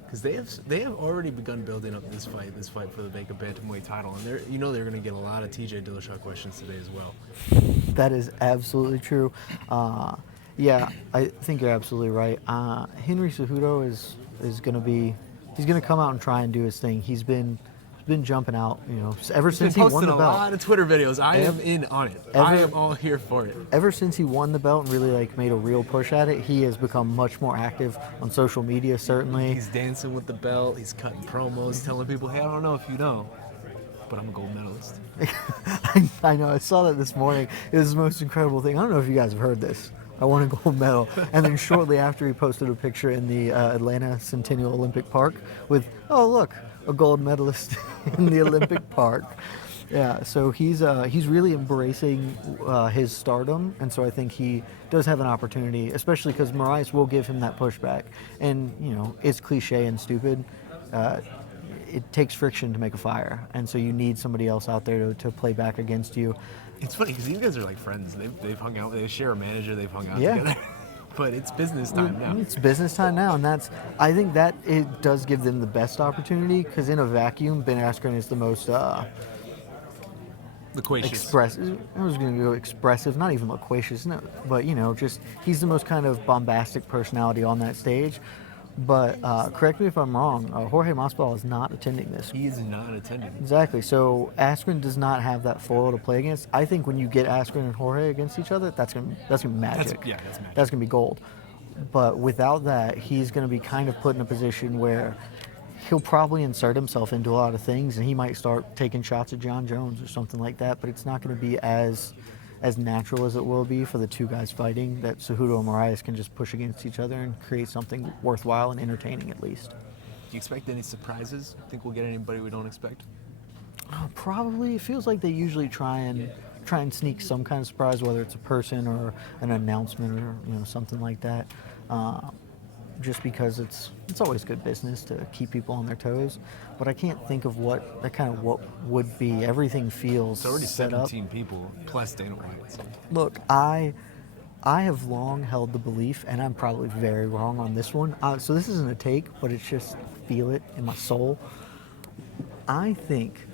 because they have already begun building up this fight for the vacant bantamweight title, and they're going to get a lot of TJ Dillashaw questions today as well. That is absolutely true. Yeah, I think you're absolutely right. Henry Cejudo is going to come out and try and do his thing. He's been jumping out, you know, ever since he won the belt. Posting a lot of Twitter videos. I am in on it. I am all here for it. Ever since he won the belt and really like made a real push at it, he has become much more active on social media. Certainly, he's dancing with the belt. He's cutting promos, telling people, "Hey, I don't know if you know, but I'm a gold medalist." I know. I saw that this morning. It was the most incredible thing. I don't know if you guys have heard this. I won a gold medal. And then shortly after, he posted a picture in the Atlanta Centennial Olympic Park with, oh, look, a gold medalist in the Olympic Park. Yeah, so he's really embracing his stardom, and so I think he does have an opportunity, especially because Moraes will give him that pushback. And, you know, it's cliche and stupid. It takes friction to make a fire, and so you need somebody else out there to play back against you. It's funny because these guys are like friends. They've hung out. They share a manager. They've hung out Yeah. together. But it's business time now. It's business time now, and I think that it does give them the best opportunity, because in a vacuum, Ben Askren is the most Loquacious. expressive. I was going to go expressive, not even loquacious, no, but you know, just he's the most kind of bombastic personality on that stage. But correct me if I'm wrong, Jorge Masvidal is not attending this. He is not attending. Exactly. So Askren does not have that foil to play against. I think when you get Askren and Jorge against each other, that's gonna be magic. That's magic. That's gonna be gold. But without that, he's gonna be kind of put in a position where he'll probably insert himself into a lot of things, and he might start taking shots at John Jones or something like that. But it's not gonna be as natural as it will be for the two guys fighting, that Cejudo and Moraes can just push against each other and create something worthwhile and entertaining at least. Do you expect any surprises? Think we'll get anybody we don't expect? Probably. It feels like they usually try and sneak some kind of surprise, whether it's a person or an announcement or something like that. Just because it's always good business to keep people on their toes. But I can't think of what would be. Everything feels It's already set 17 up. people plus Dana White. So. Look, I have long held the belief, and I'm probably very wrong on this one. So this isn't a take, but it's just feel it in my soul. I think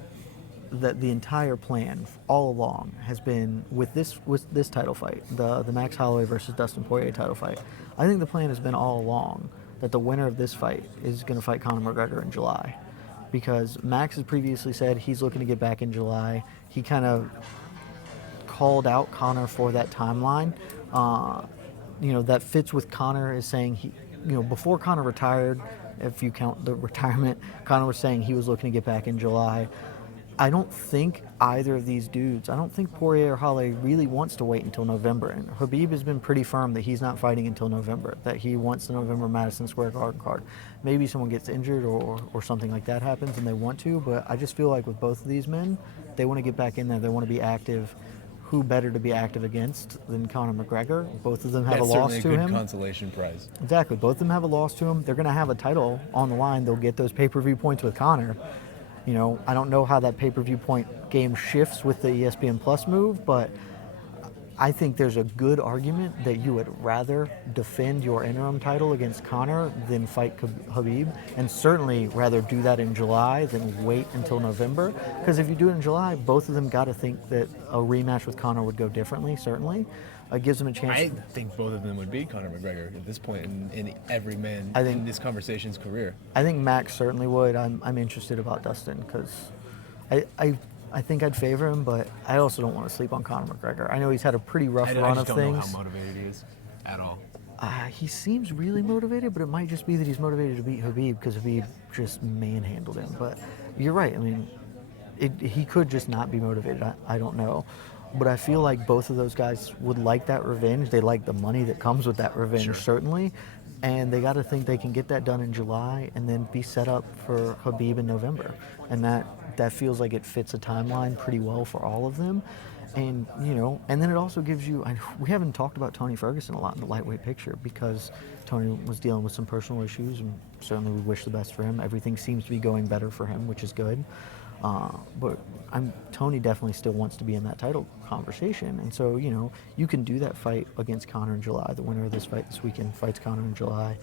that the entire plan all along has been with this title fight, the Max Holloway versus Dustin Poirier title fight. I think the plan has been all along that the winner of this fight is going to fight Conor McGregor in July, because Max has previously said he's looking to get back in July. He kind of called out Conor for that timeline. That fits with Conor is saying before Conor retired, if you count the retirement. Conor was saying he was looking to get back in July. I don't think either of these dudes, I don't think Poirier or Holloway really wants to wait until November. And Khabib has been pretty firm that he's not fighting until November, that he wants the November Madison Square Garden card. Maybe someone gets injured or something like that happens and they want to, but I just feel like with both of these men, they want to get back in there. They want to be active. Who better to be active against than Conor McGregor? Both of them have a loss to him. That's certainly a good consolation prize. Exactly. Both of them have a loss to him. They're going to have a title on the line. They'll get those pay-per-view points with Conor. You know, I don't know how that pay-per-view point game shifts with the ESPN Plus move, but I think there's a good argument that you would rather defend your interim title against Conor than fight Khabib, and certainly rather do that in July than wait until November. Because if you do it in July, both of them got to think that a rematch with Conor would go differently, certainly. It gives them a chance. I think both of them would beat Conor McGregor at this point in every man in this conversation's career. I think Max certainly would. I'm interested about Dustin because I think I'd favor him, but I also don't want to sleep on Conor McGregor. I know he's had a pretty rough run of things. I just don't know how motivated he is at all. He seems really motivated, but it might just be that he's motivated to beat Khabib because Khabib just manhandled him. But you're right. I mean, he could just not be motivated. I don't know. But I feel like both of those guys would like that revenge. They like the money that comes with that revenge, certainly. And they got to think they can get that done in July and then be set up for Khabib in November. And that feels like it fits a timeline pretty well for all of them. And, you know, and then it also gives you, we haven't talked about Tony Ferguson a lot in the lightweight picture because Tony was dealing with some personal issues, and certainly we wish the best for him. Everything seems to be going better for him, which is good. But Tony definitely still wants to be in that title conversation. And so, you know, you can do that fight against Conor in July. The winner of this fight this weekend fights Conor in July.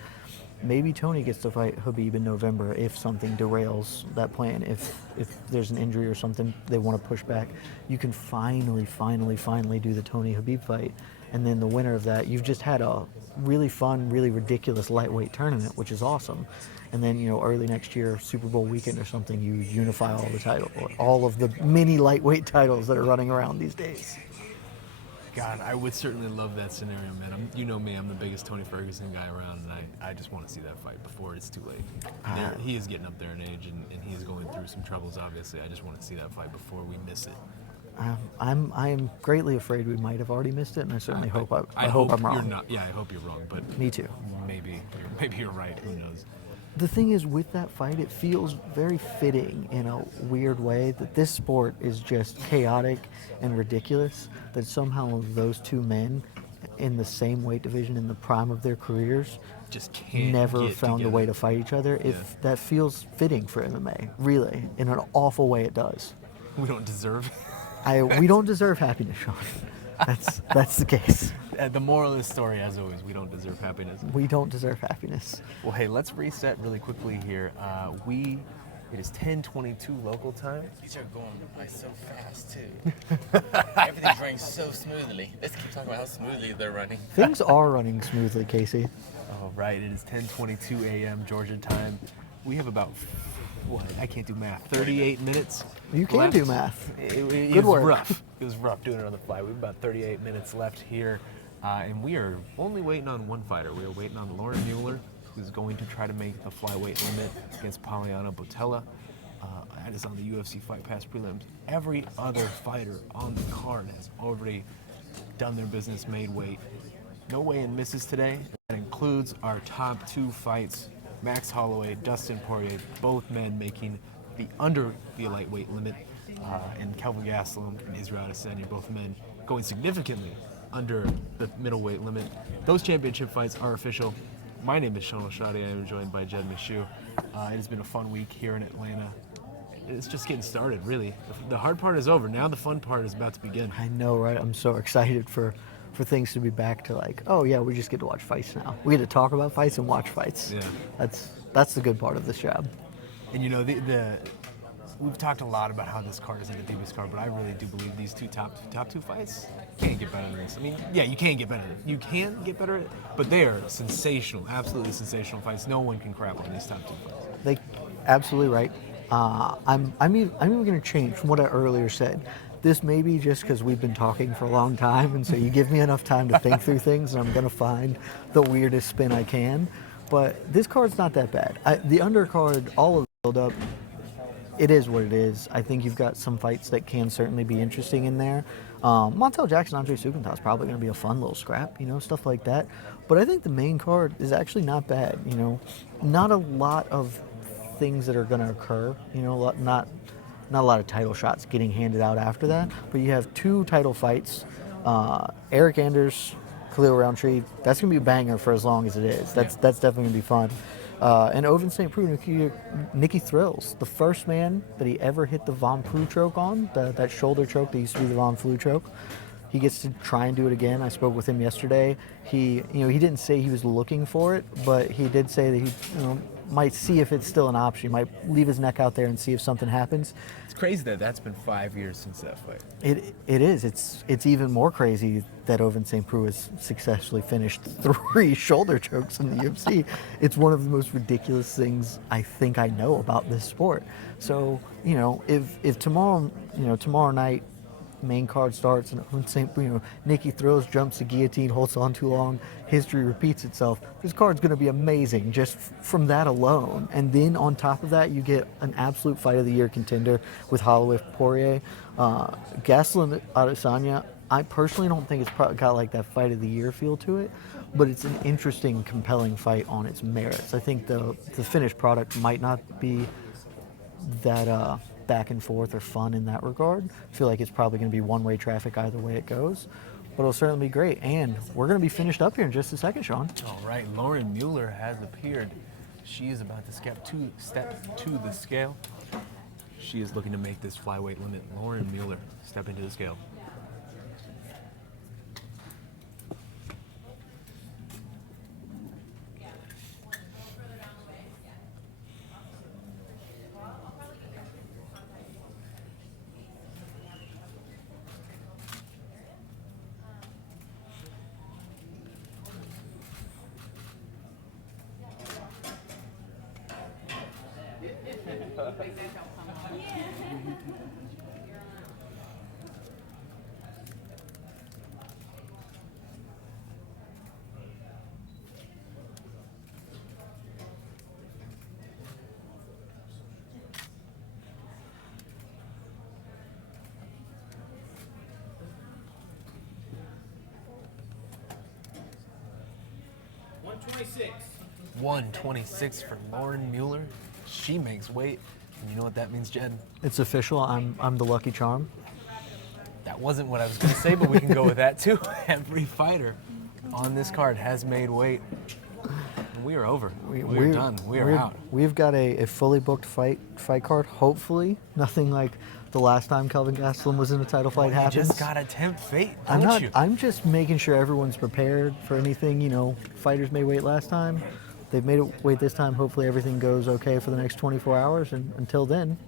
Maybe Tony gets to fight Khabib in November if something derails that plan. If there's an injury or something they want to push back, you can finally do the Tony Khabib fight. And then the winner of that, you've just had a really fun, really ridiculous lightweight tournament, which is awesome. And then, you know, early next year, Super Bowl weekend or something, you unify all the titles, all of the mini lightweight titles that are running around these days. God, I would certainly love that scenario, man. You know me, I'm the biggest Tony Ferguson guy around, and I just want to see that fight before it's too late. He is getting up there in age, and he is going through some troubles, obviously. I just want to see that fight before we miss it. I am greatly afraid we might have already missed it, and I certainly hope I'm wrong. You're not, yeah, I hope you're wrong, but me too. Maybe you're right. Who knows? The thing is, with that fight, it feels very fitting in a weird way that this sport is just chaotic and ridiculous, that somehow those two men in the same weight division in the prime of their careers just can't never get found together. a way to fight each other. Yeah. If that feels fitting for MMA, really, in an awful way it does. We don't deserve We don't deserve happiness, Sean. That's the case. The moral of the story, as always, we don't deserve happiness. We don't deserve happiness. Well, hey, let's reset really quickly here. It is 10:22 local time. These are going by so fast, too. Everything's running so smoothly. Let's keep talking about how smoothly they're running. Things are running smoothly, Casey. All right, it is 10:22 a.m. Georgia time. We have about, I can't do math, 38 minutes You can left. do math. It Good was work. rough. It was rough doing it on the fly. We have about 38 minutes left here, and we are only waiting on one fighter. We are waiting on Lauren Mueller, who's going to try to make the flyweight limit against Poliana Botella. That is on the UFC Fight Pass prelims. Every other fighter on the card has already done their business, made weight. No weigh-in misses today. That includes our top two fights. Max Holloway, Dustin Poirier, both men making under the lightweight limit, and Kelvin Gastelum and Israel Adesanya, both men going significantly under the middleweight limit. Those championship fights are official. My name is Sean Oshadi. I am joined by Jed Michoud. It has been a fun week here in Atlanta. It's just getting started, really. The hard part is over. Now the fun part is about to begin. I know, right? I'm so excited for things to be back to like, oh yeah, we just get to watch fights now. We get to talk about fights and watch fights. Yeah. That's the good part of this job. And you know, we've talked a lot about how this card isn't the deepest card, but I really do believe these top two fights can't get better than this. I mean, yeah, you can get better. You can get better, but they are sensational, absolutely sensational fights. No one can crap on these top two fights. Absolutely right. I'm even going to change from what I earlier said. This may be just because we've been talking for a long time, and so you give me enough time to think through things, and I'm going to find the weirdest spin I can. But this card's not that bad. The undercard, all of the build-up, it is what it is. I think you've got some fights that can certainly be interesting in there. Montel Jackson, Andre Sukuntas is probably going to be a fun little scrap, stuff like that. But I think the main card is actually not bad. Not a lot of things that are going to occur. Not a lot of title shots getting handed out after that. But you have 2 title fights. Eric Anders, Khalil Roundtree. That's going to be a banger for as long as it is. That's definitely going to be fun. And Ovince St. Preux, Nicky Thrills, the first man that he ever hit the Von Preux choke on, that shoulder choke that used to be the Von Flue choke. He gets to try and do it again. I spoke with him yesterday. He didn't say he was looking for it, but he did say that he, might see if it's still an option. He might leave his neck out there and see if something happens. It's crazy that that's been 5 years since that fight. It is. It's even more crazy that Ovince St. Preux has successfully finished 3 shoulder chokes in the UFC. It's one of the most ridiculous things I think I know about this sport. So, if tomorrow night main card starts and Ovince St. Preux, Nicky Thrills jumps the guillotine, holds on too long, history repeats itself. This card's going to be amazing just from that alone. And then on top of that, you get an absolute fight of the year contender with Holloway Poirier. Gastelum Adesanya, I personally don't think it's probably got like that fight of the year feel to it, but it's an interesting, compelling fight on its merits. I think the finished product might not be that back and forth or fun in that regard. I feel like it's probably going to be one-way traffic either way it goes, but it'll certainly be great. And we're going to be finished up here in just a second, Sean. All right, Lauren Mueller has appeared. She is about to step to the scale. She is looking to make this flyweight limit. Lauren Mueller, step into the scale. $126. 126 for Lauren Mueller. She makes weight. And you know what that means, Jed? It's official. I'm the lucky charm. That wasn't what I was going to say, but we can go with that too. Every fighter on this card has made weight. And we are over. We're done. We're out. We've got a fully booked fight card. Hopefully, nothing like the last time Kelvin Gastelum was in a title fight happens. You just gotta tempt fate, don't you? I'm just making sure everyone's prepared for anything. Fighters made weight last time. They've made it weight this time. Hopefully everything goes okay for the next 24 hours. And until then,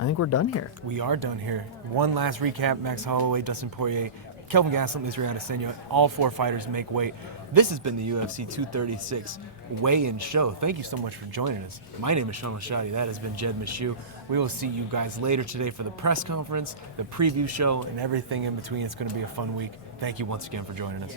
I think we're done here. We are done here. One last recap. Max Holloway, Dustin Poirier, Kelvin Gastelum, Israel Adesanya. All 4 fighters make weight. This has been the UFC 236 weigh-in show. Thank you so much for joining us. My name is Sean Lashadi. That has been Jed Mishu. We will see you guys later today for the press conference, the preview show, and everything in between. It's going to be a fun week. Thank you once again for joining us.